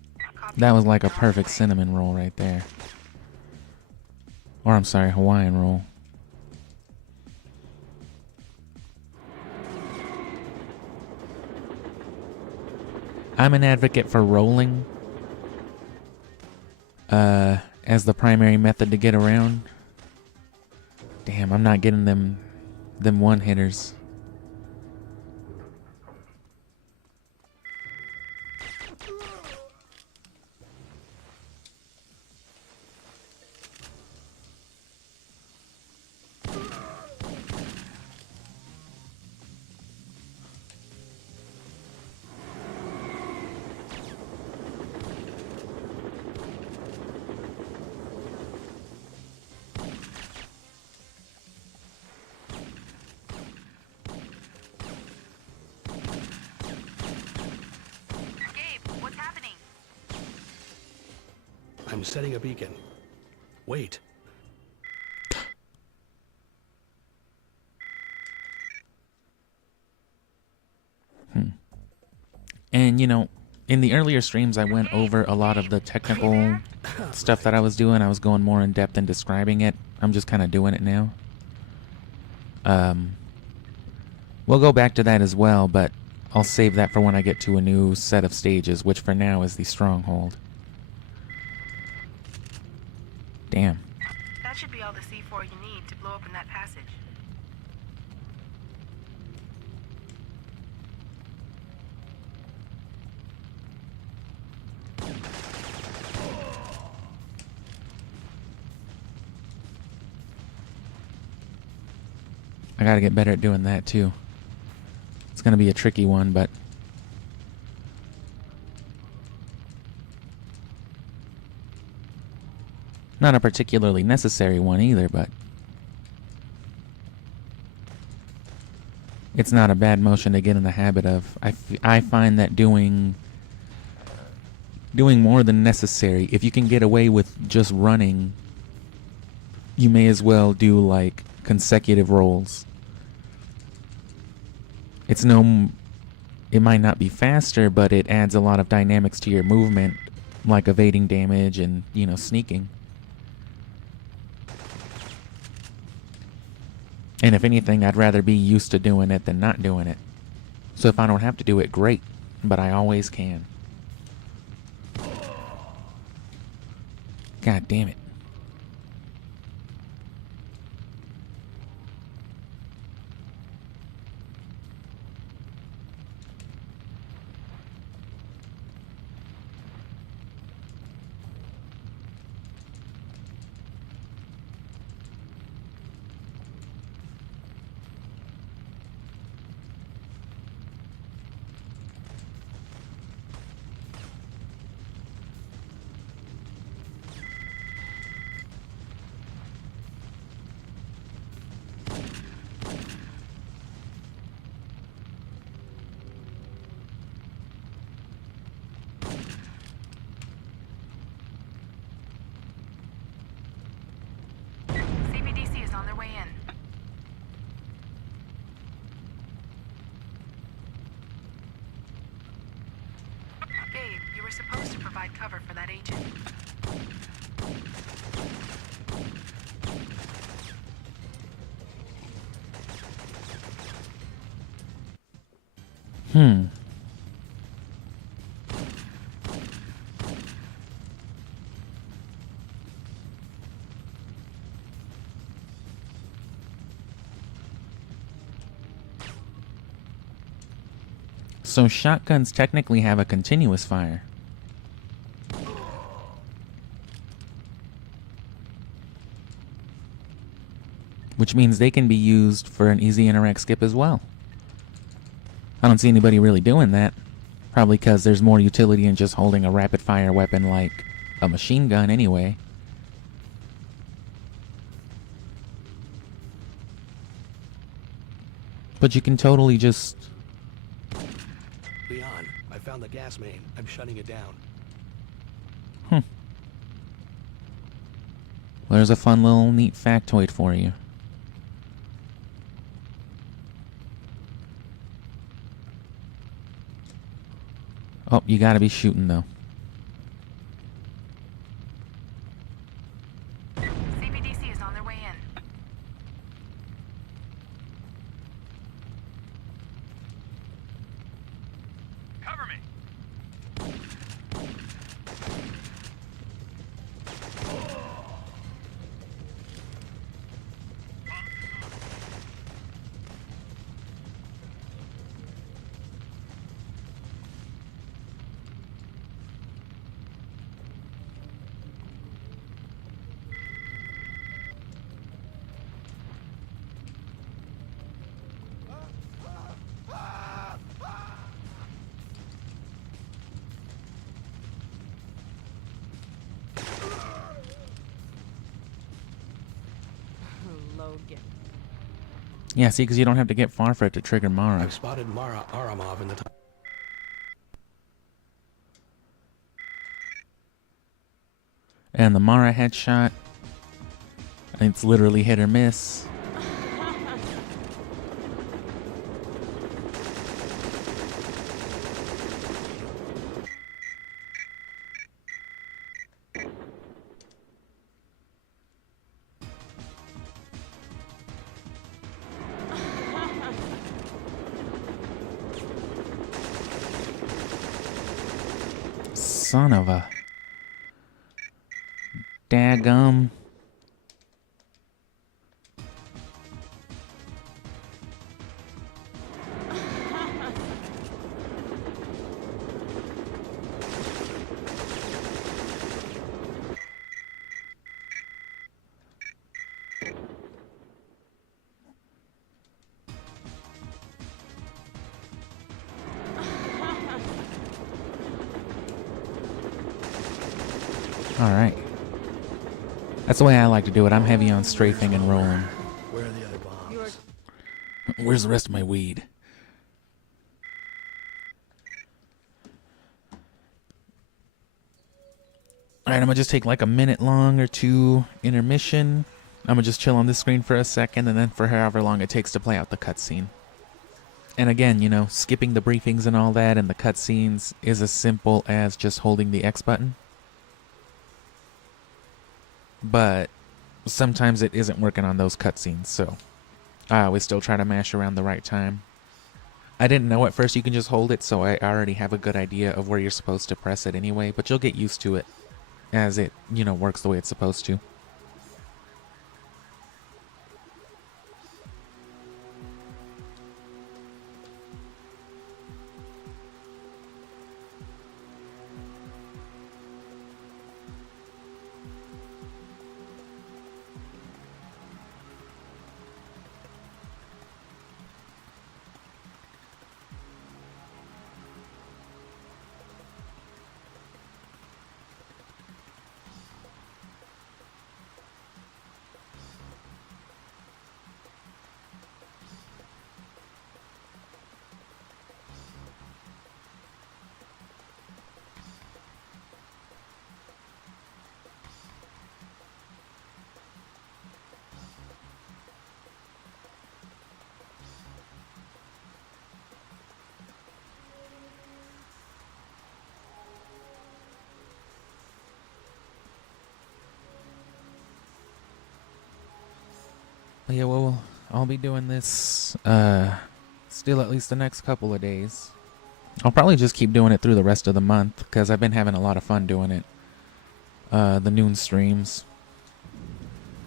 That was like a perfect cinnamon roll right there. Or I'm sorry, Hawaiian roll. I'm an advocate for rolling as the primary method to get around. Damn, I'm not getting them one-hitters. I'm setting a beacon. Wait. And, you know, in the earlier streams, I went over a lot of the technical stuff that I was doing. I was going more in depth and describing it. I'm just kind of doing it now. We'll go back to that as well, but I'll save that for when I get to a new set of stages, which for now is the Stronghold. Damn. That should be all the C4 you need to blow open that passage. I gotta get better at doing that too. It's gonna be a tricky one, but not a particularly necessary one either, but it's not a bad motion to get in the habit of. I find that doing more than necessary, if you can get away with just running, you may as well do like consecutive rolls. It might not be faster, but it adds a lot of dynamics to your movement, like evading damage and, you know, sneaking. And if anything, I'd rather be used to doing it than not doing it. So if I don't have to do it, great. But I always can. God damn it. CBDC is on their way in. Gabe, you were supposed to provide cover for that agent. So shotguns technically have a continuous fire. which means they can be used for an easy interact skip as well. I don't see anybody really doing that. Probably because there's more utility in just holding a rapid-fire weapon like a machine gun anyway. But you can totally just... Leon, I found the gas main. I'm shutting it down. Well, there's a fun little neat factoid for you. Oh, you gotta be shooting though. CBDC is on their way in. Cover me. Yeah, see, because you don't have to get far for it to trigger Mara. I've spotted Mara Aramov in the top. And the Mara headshot, it's literally hit or miss. Son of a daggum. Alright. That's the way I like to do it. I'm heavy on strafing and rolling. Where are the other bombs? Where's the rest of my weed? Alright, I'm gonna just take like a minute long or two intermission. I'm gonna just chill on this screen for a second and then for however long it takes to play out the cutscene. And again, you know, skipping the briefings and all that and the cutscenes is as simple as just holding the X button. But sometimes it isn't working on those cutscenes, so I always still try to mash around the right time. I didn't know at first you can just hold it, so I already have a good idea of where you're supposed to press it anyway, but you'll get used to it as it, you know, works the way it's supposed to. But yeah, well, I'll be doing this still at least the next couple of days. I'll probably just keep doing it through the rest of the month because I've been having a lot of fun doing it. The noon streams.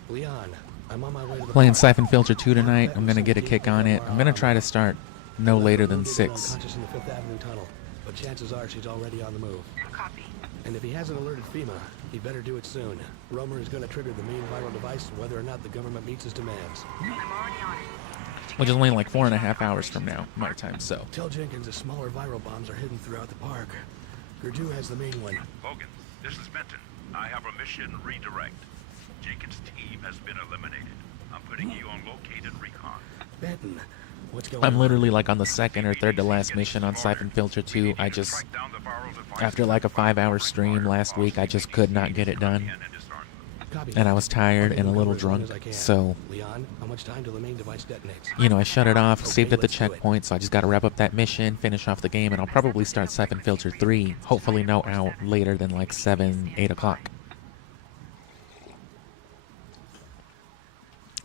Leon, I'm on my way to the Playing park. Syphonfilter 2 tonight. I'm going to get a kick on it. I'm going to try to start no later than 6. Unconscious in the Fifth Avenue tunnel. but chances are she's already on the move. Copy. And if he hasn't alerted FEMA, he better do it soon. Romer is going to trigger the main viral device whether or not the government meets his demands. I'm already on it. Which is only like 4.5 hours from now, my time, so. Tell Jenkins the smaller viral bombs are hidden throughout the park. Gurdu has the main one. Logan, this is Benton. I have a mission redirect. Jenkins' team has been eliminated. I'm putting you on located recon. Benton, what's going on? I'm literally like on the second or third to last mission on Syphonfilter 2. I just, after like a 5-hour stream last week, I just could not get it done. Copy. And I was tired and a little As long drunk, as I can. so, Leon, how much time till the main device detonates? you know, I shut it off, Okay, saved at the let's do it. checkpoint, so I just gotta wrap up that mission, finish off the game, and I'll probably start Syphonfilter 3, hopefully no out later than like 7, 8 o'clock.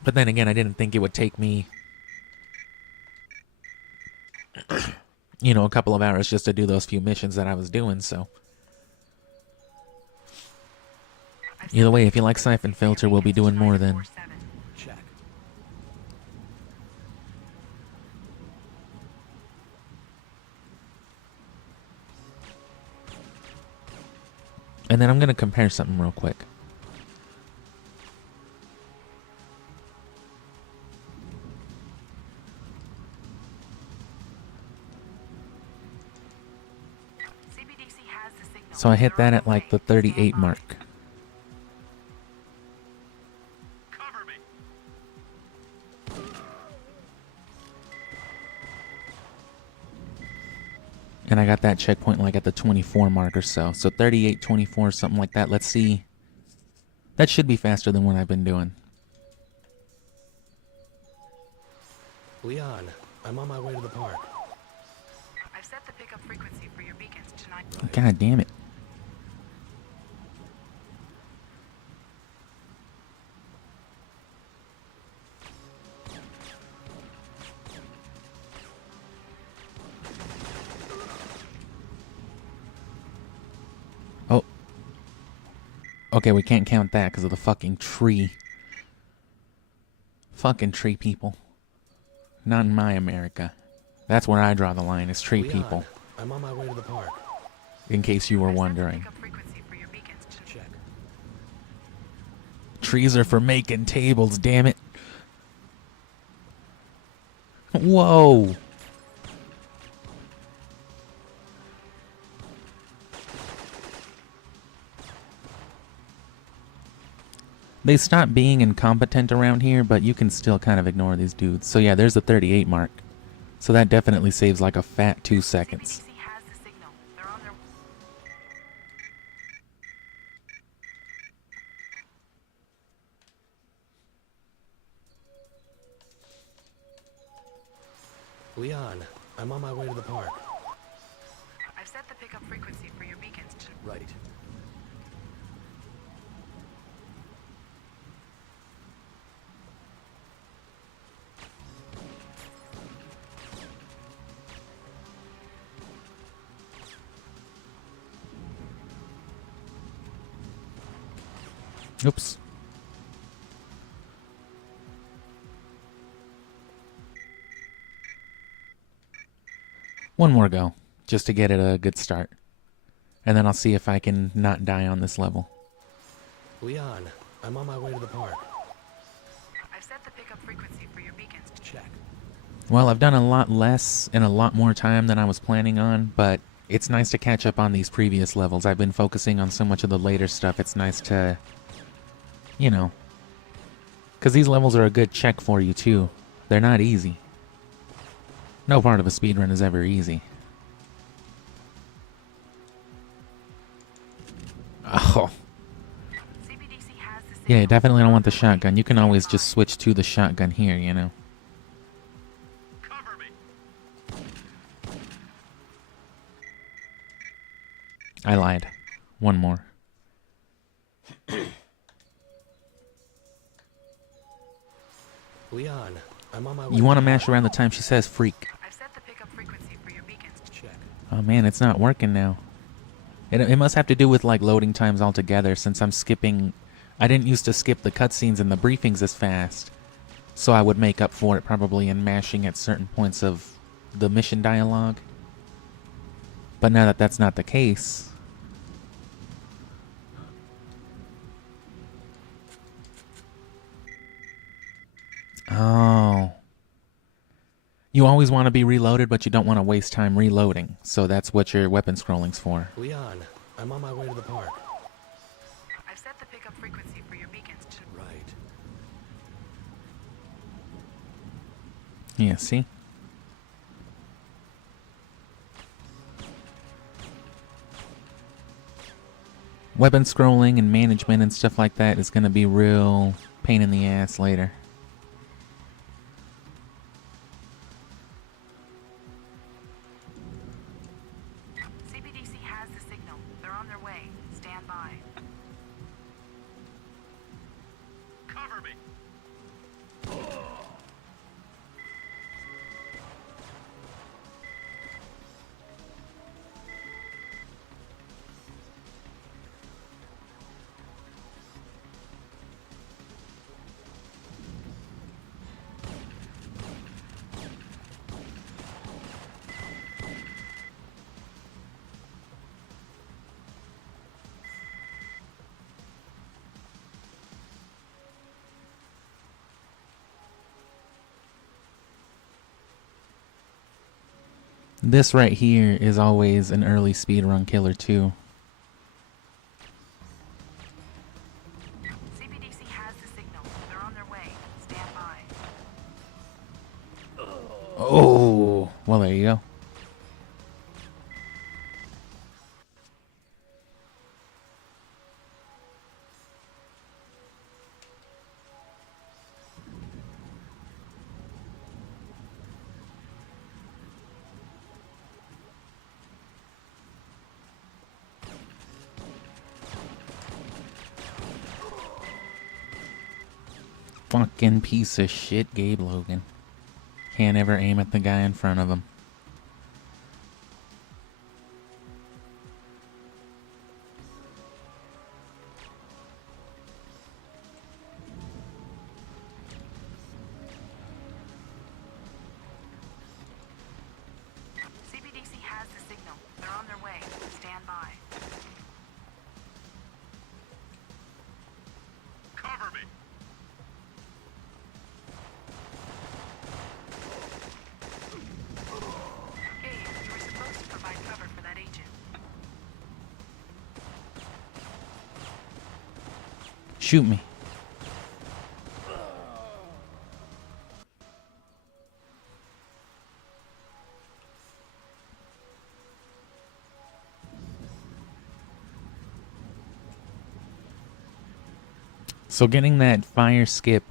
But then again, I didn't think it would take me, you know, a couple of hours just to do those few missions that I was doing, so. Either way, if you like Syphonfilter, we'll be doing more then. Check. And then I'm gonna compare something real quick. CBDC has the signal. So I hit that at like the 38 mark. Cover me. And I got that checkpoint like at the 24 mark or so. So 38, 24, something like that. Let's see. That should be faster than what I've been doing. Leon, I'm on my way to the park. I've set the pickup frequency for your beacons tonight. God damn it. Oh. Okay, we can't count that because of the fucking tree. Fucking tree people. Not in my America. That's where I draw the line, is tree Leon, people. I'm on my way to the park. In case you were I've set the wondering. pickup frequency for your beacons tonight. Check. Trees are for making tables, damn it. Whoa. They stopped being incompetent around here, but you can still kind of ignore these dudes. So yeah, there's the 38 mark. So that definitely saves like a fat 2 seconds. CBDC has the signal. They're on their Leon, I'm on my way to the park. I've set the pickup frequency for your beacons tonight. Right. Oops. One more go, just to get it a good start. And then I'll see if I can not die on this level. Leon, I'm on my way to the park. I've set the pickup frequency for your beacons tonight. Check. Well, I've done a lot less in a lot more time than I was planning on, but it's nice to catch up on these previous levels. I've been focusing on so much of the later stuff. It's nice to, you know, because these levels are a good check for you, too. They're not easy. No part of a speedrun is ever easy. Oh. CBDC has the signal. Yeah, you definitely don't want the shotgun. You can always just switch to the shotgun here, you know. Cover me. I lied. One more. Leon, I'm on my way. You want to mash around the time she says freak. I've set the pickup frequency for your beacons tonight. Check. Oh man, it's not working now. It must have to do with like loading times altogether since I'm skipping. I didn't used to skip the cutscenes and the briefings as fast. So I would make up for it probably in mashing at certain points of the mission dialogue. But now that that's not the case... Oh. You always want to be reloaded, but you don't want to waste time reloading. So that's what your weapon scrolling's for. Leon, I'm on my way to the park. I've set the pickup frequency for your beacons to... Right. Yeah, see? Weapon scrolling and management and stuff like that is going to be real pain in the ass later. CBDC has the signal. They're on their way. Stand by. Cover me. This right here is always an early speedrun killer too. CBDC has the signal. They're on their way. Stand by. Oh, well there you go. Fucking piece of shit, Gabe Logan. Can't ever aim at the guy in front of him. CBDC has the signal. They're on their way. Stand by. Cover me. Gabe, you were supposed to provide cover for that agent. Shoot me. So getting that fire skip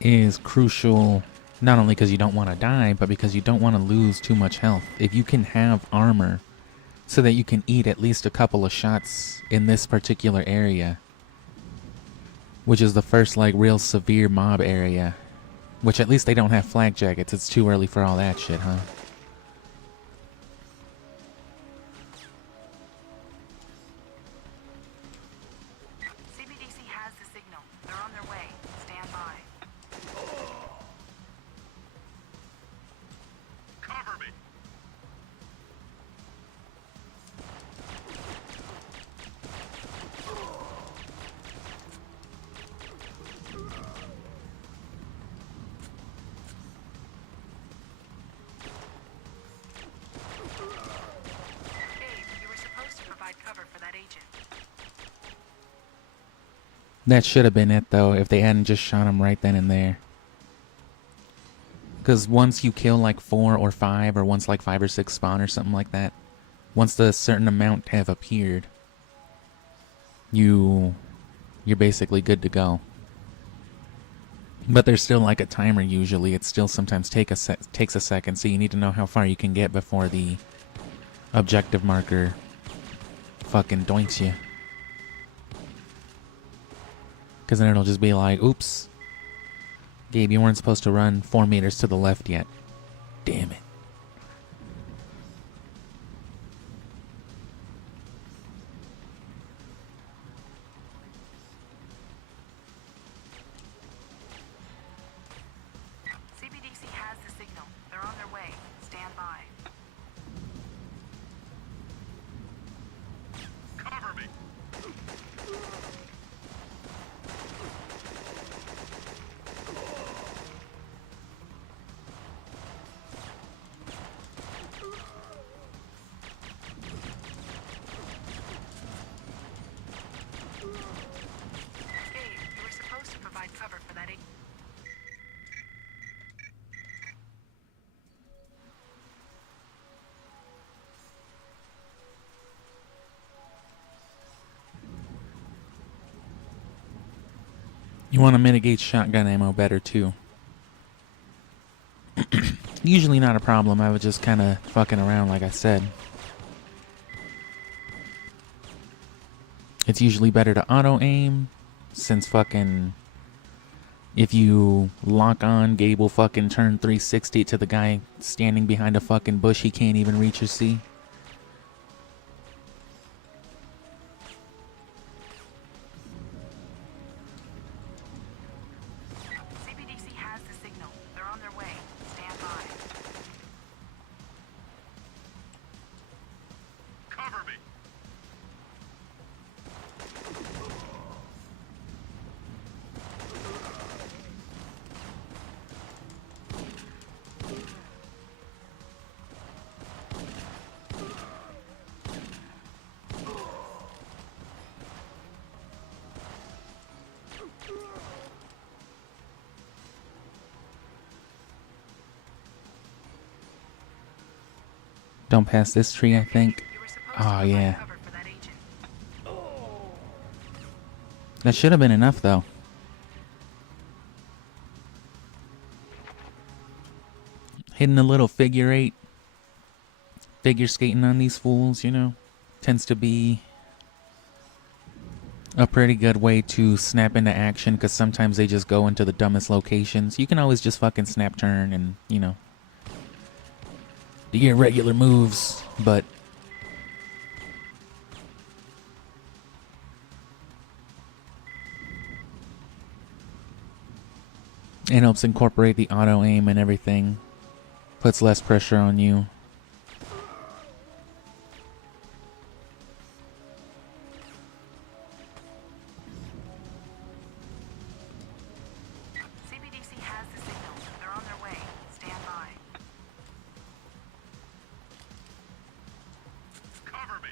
is crucial, not only because you don't want to die, but because you don't want to lose too much health. If you can have armor so that you can eat at least a couple of shots in this particular area, which is the first like real severe mob area, which at least they don't have flak jackets. It's too early for all that shit, huh? CBDC has the signal. They're on their way. Stand by. Cover me. Gabe, you were supposed to provide cover for that agent. That should have been it, though, if they hadn't just shot him right then and there. Because once you kill like 4 or 5, or once like 5 or 6 spawn or something like that, once the certain amount have appeared, you're basically good to go. But there's still like a timer usually. It still sometimes takes a second, so you need to know how far you can get before the objective marker fucking doinks you. Because then it'll just be like, oops, Gabe, you weren't supposed to run 4 meters to the left yet. Damn it. CBDC has the signal. They're on their way. Stand by. You want to mitigate shotgun ammo better too. Usually not a problem. I was just kind of fucking around, like I said. It's usually better to auto aim, since fucking if you lock on, Gabe will fucking turn 360 to the guy standing behind a fucking bush he can't even reach or see. CBDC has the signal. They're on their way. Stand by. Cover me. Don't pass this tree, I think. You were supposed Oh, to provide yeah. cover for that agent. That should have been enough, though. Hitting a little figure eight. Figure skating on these fools, you know, tends to be a pretty good way to snap into action, because sometimes they just go into the dumbest locations. You can always just fucking snap turn and, you know, do your regular moves, but it helps incorporate the auto aim and everything. Puts less pressure on you. CBDC has the signal. They're on their way. Stand by. Cover me.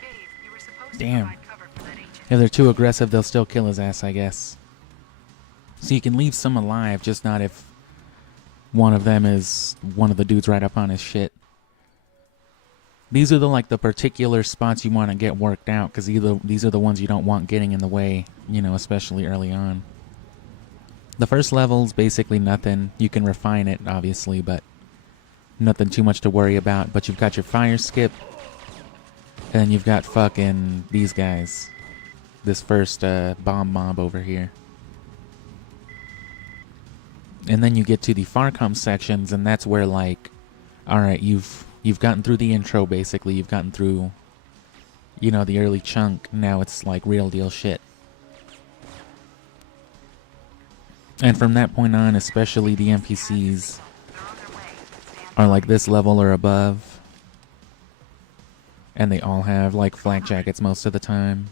Gabe, you were supposed to Damn. provide cover for that agent. If they're too aggressive, they'll still kill his ass, I guess. So you can leave some alive, just not if one of them is one of the dudes right up on his shit. These are the particular spots you want to get worked out, because these are the ones you don't want getting in the way, you know, especially early on. The first level's basically nothing. You can refine it, obviously, but nothing too much to worry about. But you've got your fire skip, and then you've got fucking these guys. This first bomb mob over here. And then you get to the Farcom sections, and that's where, like, alright, you've gotten through the intro, basically. You've gotten through, you know, the early chunk. Now it's, like, real deal shit. And from that point on, especially the NPCs They're on their way. Stand are, like, this level or above. And they all have, like, flak jackets most of the time.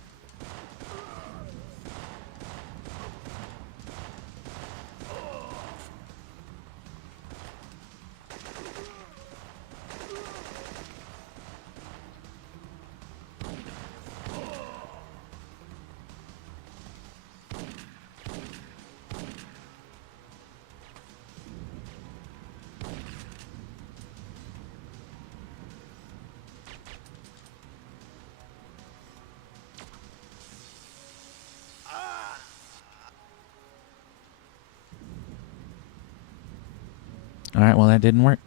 Alright, well, that didn't work.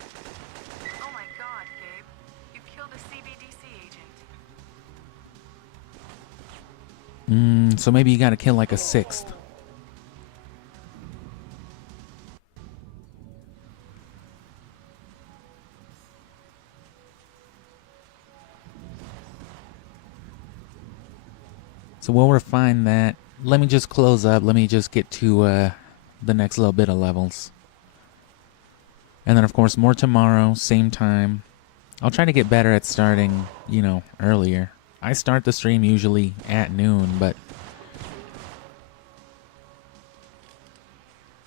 Oh my god, Gabe. You killed a CBDC agent. So maybe you gotta kill, like, a sixth. So we'll refine that. Let me just close up. Let me just get to the next little bit of levels. And then, of course, more tomorrow, same time. I'll try to get better at starting, you know, earlier. I start the stream usually at noon, but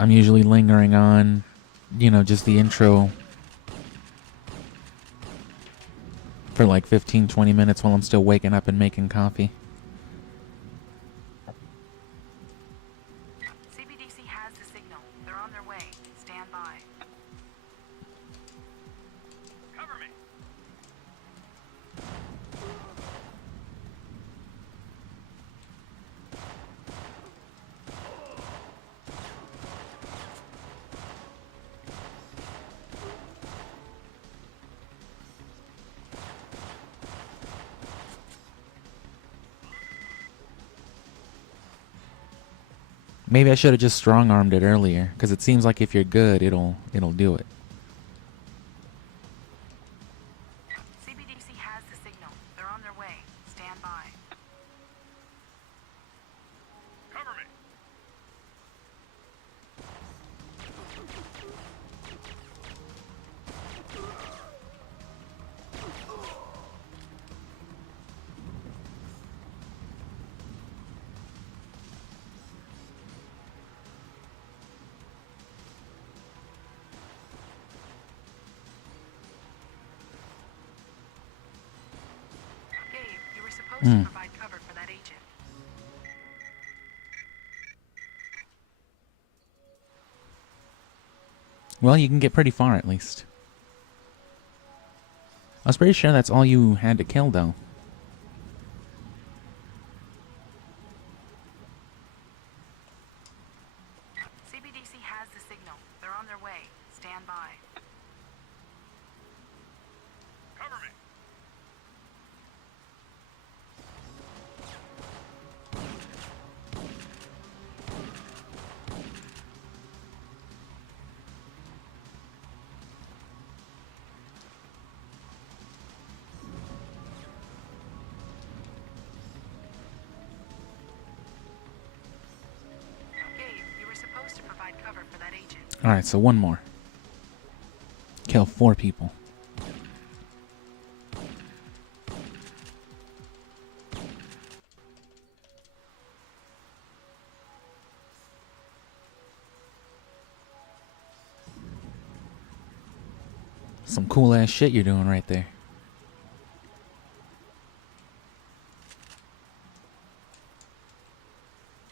I'm usually lingering on, you know, just the intro for like 15-20 minutes while I'm still waking up and making coffee. CBDC has the signal. They're on their way. Stand by. Cover me. Maybe I should have just strong-armed it earlier, because it seems like if you're good, it'll do it. CBDC has the signal. They're on their way. Stand by. Cover me. Gabe, you were supposed to provide cover for that agent. Well, you can get pretty far at least. I was pretty sure that's all you had to kill, though. CBDC has the signal. They're on their way. Stand by. Cover me. Gabe, you were supposed to provide cover for that agent. Alright, so one more. Kill 4 people. Some cool ass shit you're doing right there.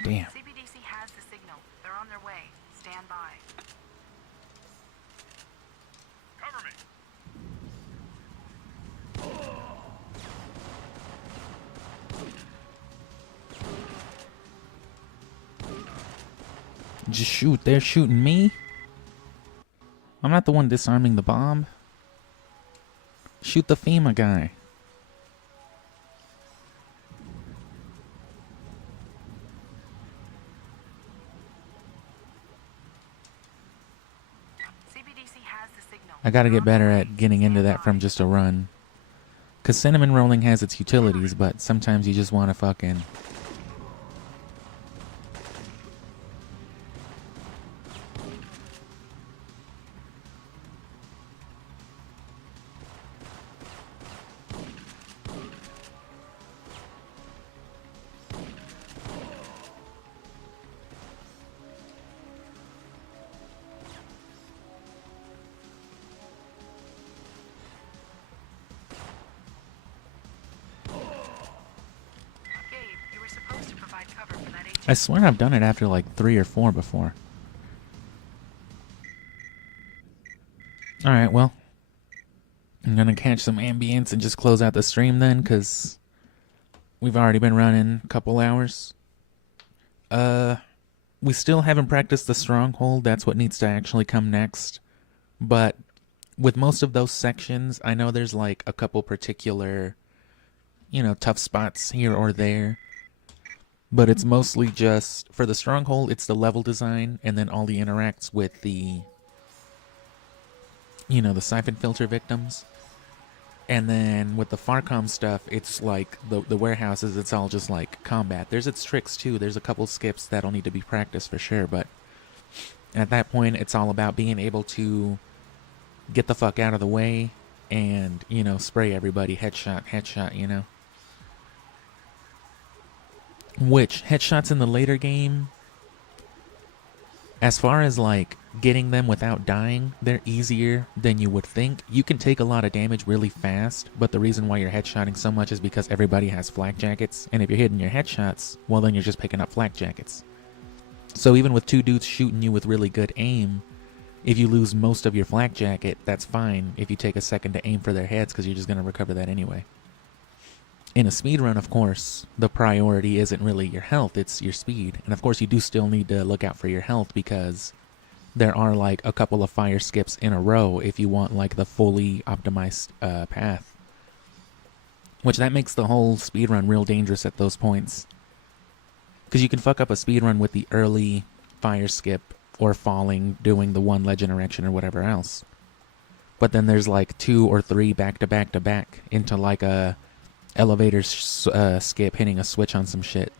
Damn. CBDC has the signal. They're on their way. Stand by. Cover me. Just shoot. They're shooting me? I'm not the one disarming the bomb. Shoot the FEMA guy. CBDC has the signal. I gotta They're get on their better way. at getting into Stand that from by. just a run. Because cinnamon rolling has its utilities, but sometimes you just want to fucking... Gabe, you were supposed to provide cover for that agent. I swear I've done it after like 3 or 4 before. Alright, well. I'm gonna catch some ambience and just close out the stream then, because we've already been running a couple hours. We still haven't practiced the stronghold. That's what needs to actually come next. But with most of those sections, I know there's like a couple particular, you know, tough spots here or there. But it's mostly just, for the stronghold, it's the level design, and then all the interacts with the, you know, the Syphonfilter victims. And then with the Farcom stuff, it's like the warehouses, it's all just like combat. There's its tricks too. There's a couple skips that'll need to be practiced for sure, but at that point, it's all about being able to get the fuck out of the way and, you know, spray everybody. Headshot, you know. Which, headshots in the later game As far as like getting them without dying, they're easier than you would think. You can take a lot of damage really fast, but the reason why you're headshotting so much is because everybody has flak jackets, and if you're hitting your headshots, well then you're just picking up flak jackets. So even with 2 dudes shooting you with really good aim, if you lose most of your flak jacket, that's fine if you take a second to aim for their heads because you're just going to recover that anyway. In a speedrun, of course, the priority isn't really your health, it's your speed. And of course, you do still need to look out for your health because there are like a couple of fire skips in a row if you want like the fully optimized path. Which that makes the whole speedrun real dangerous at those points. Because you can fuck up a speedrun with the early fire skip or falling, doing the 1 legend erection or whatever else. But then there's like 2 or 3 back to back to back into like a elevator skip hitting a switch on some shit.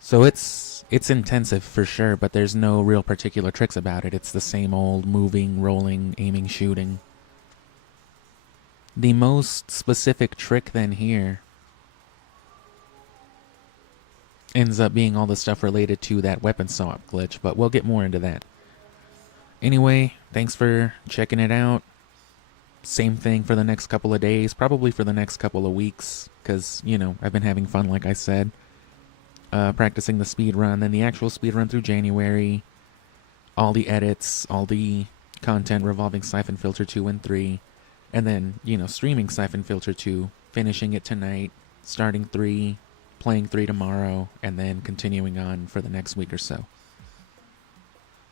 So it's intensive for sure, but there's no real particular tricks about it. It's the same old moving, rolling, aiming, shooting. The most specific trick then here ends up being all the stuff related to that weapon swap glitch, but we'll get more into that. Anyway, thanks for checking it out. Same thing for the next couple of days, probably for the next couple of weeks, because, you know, I've been having fun, like I said. Practicing the speed run, then the actual speed run through January, all the edits, all the content revolving Syphonfilter 2 and 3, and then, you know, streaming Syphonfilter 2, finishing it tonight, starting 3, playing 3 tomorrow, and then continuing on for the next week or so.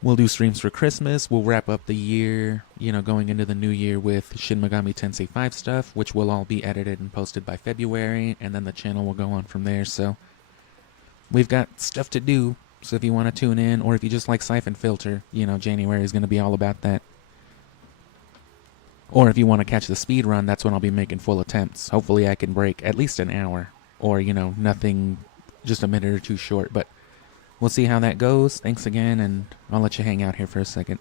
We'll do streams for Christmas. We'll wrap up the year, you know, going into the new year with Shin Megami Tensei 5 stuff, which will all be edited and posted by February, and then the channel will go on from there. So we've got stuff to do. So if you want to tune in, or if you just like Syphonfilter, you know, January is going to be all about that. Or if you want to catch the speed run, that's when I'll be making full attempts. Hopefully I can break at least an hour, or, you know, nothing, just a minute or 2 short, but we'll see how that goes. Thanks again, and I'll let you hang out here for a second.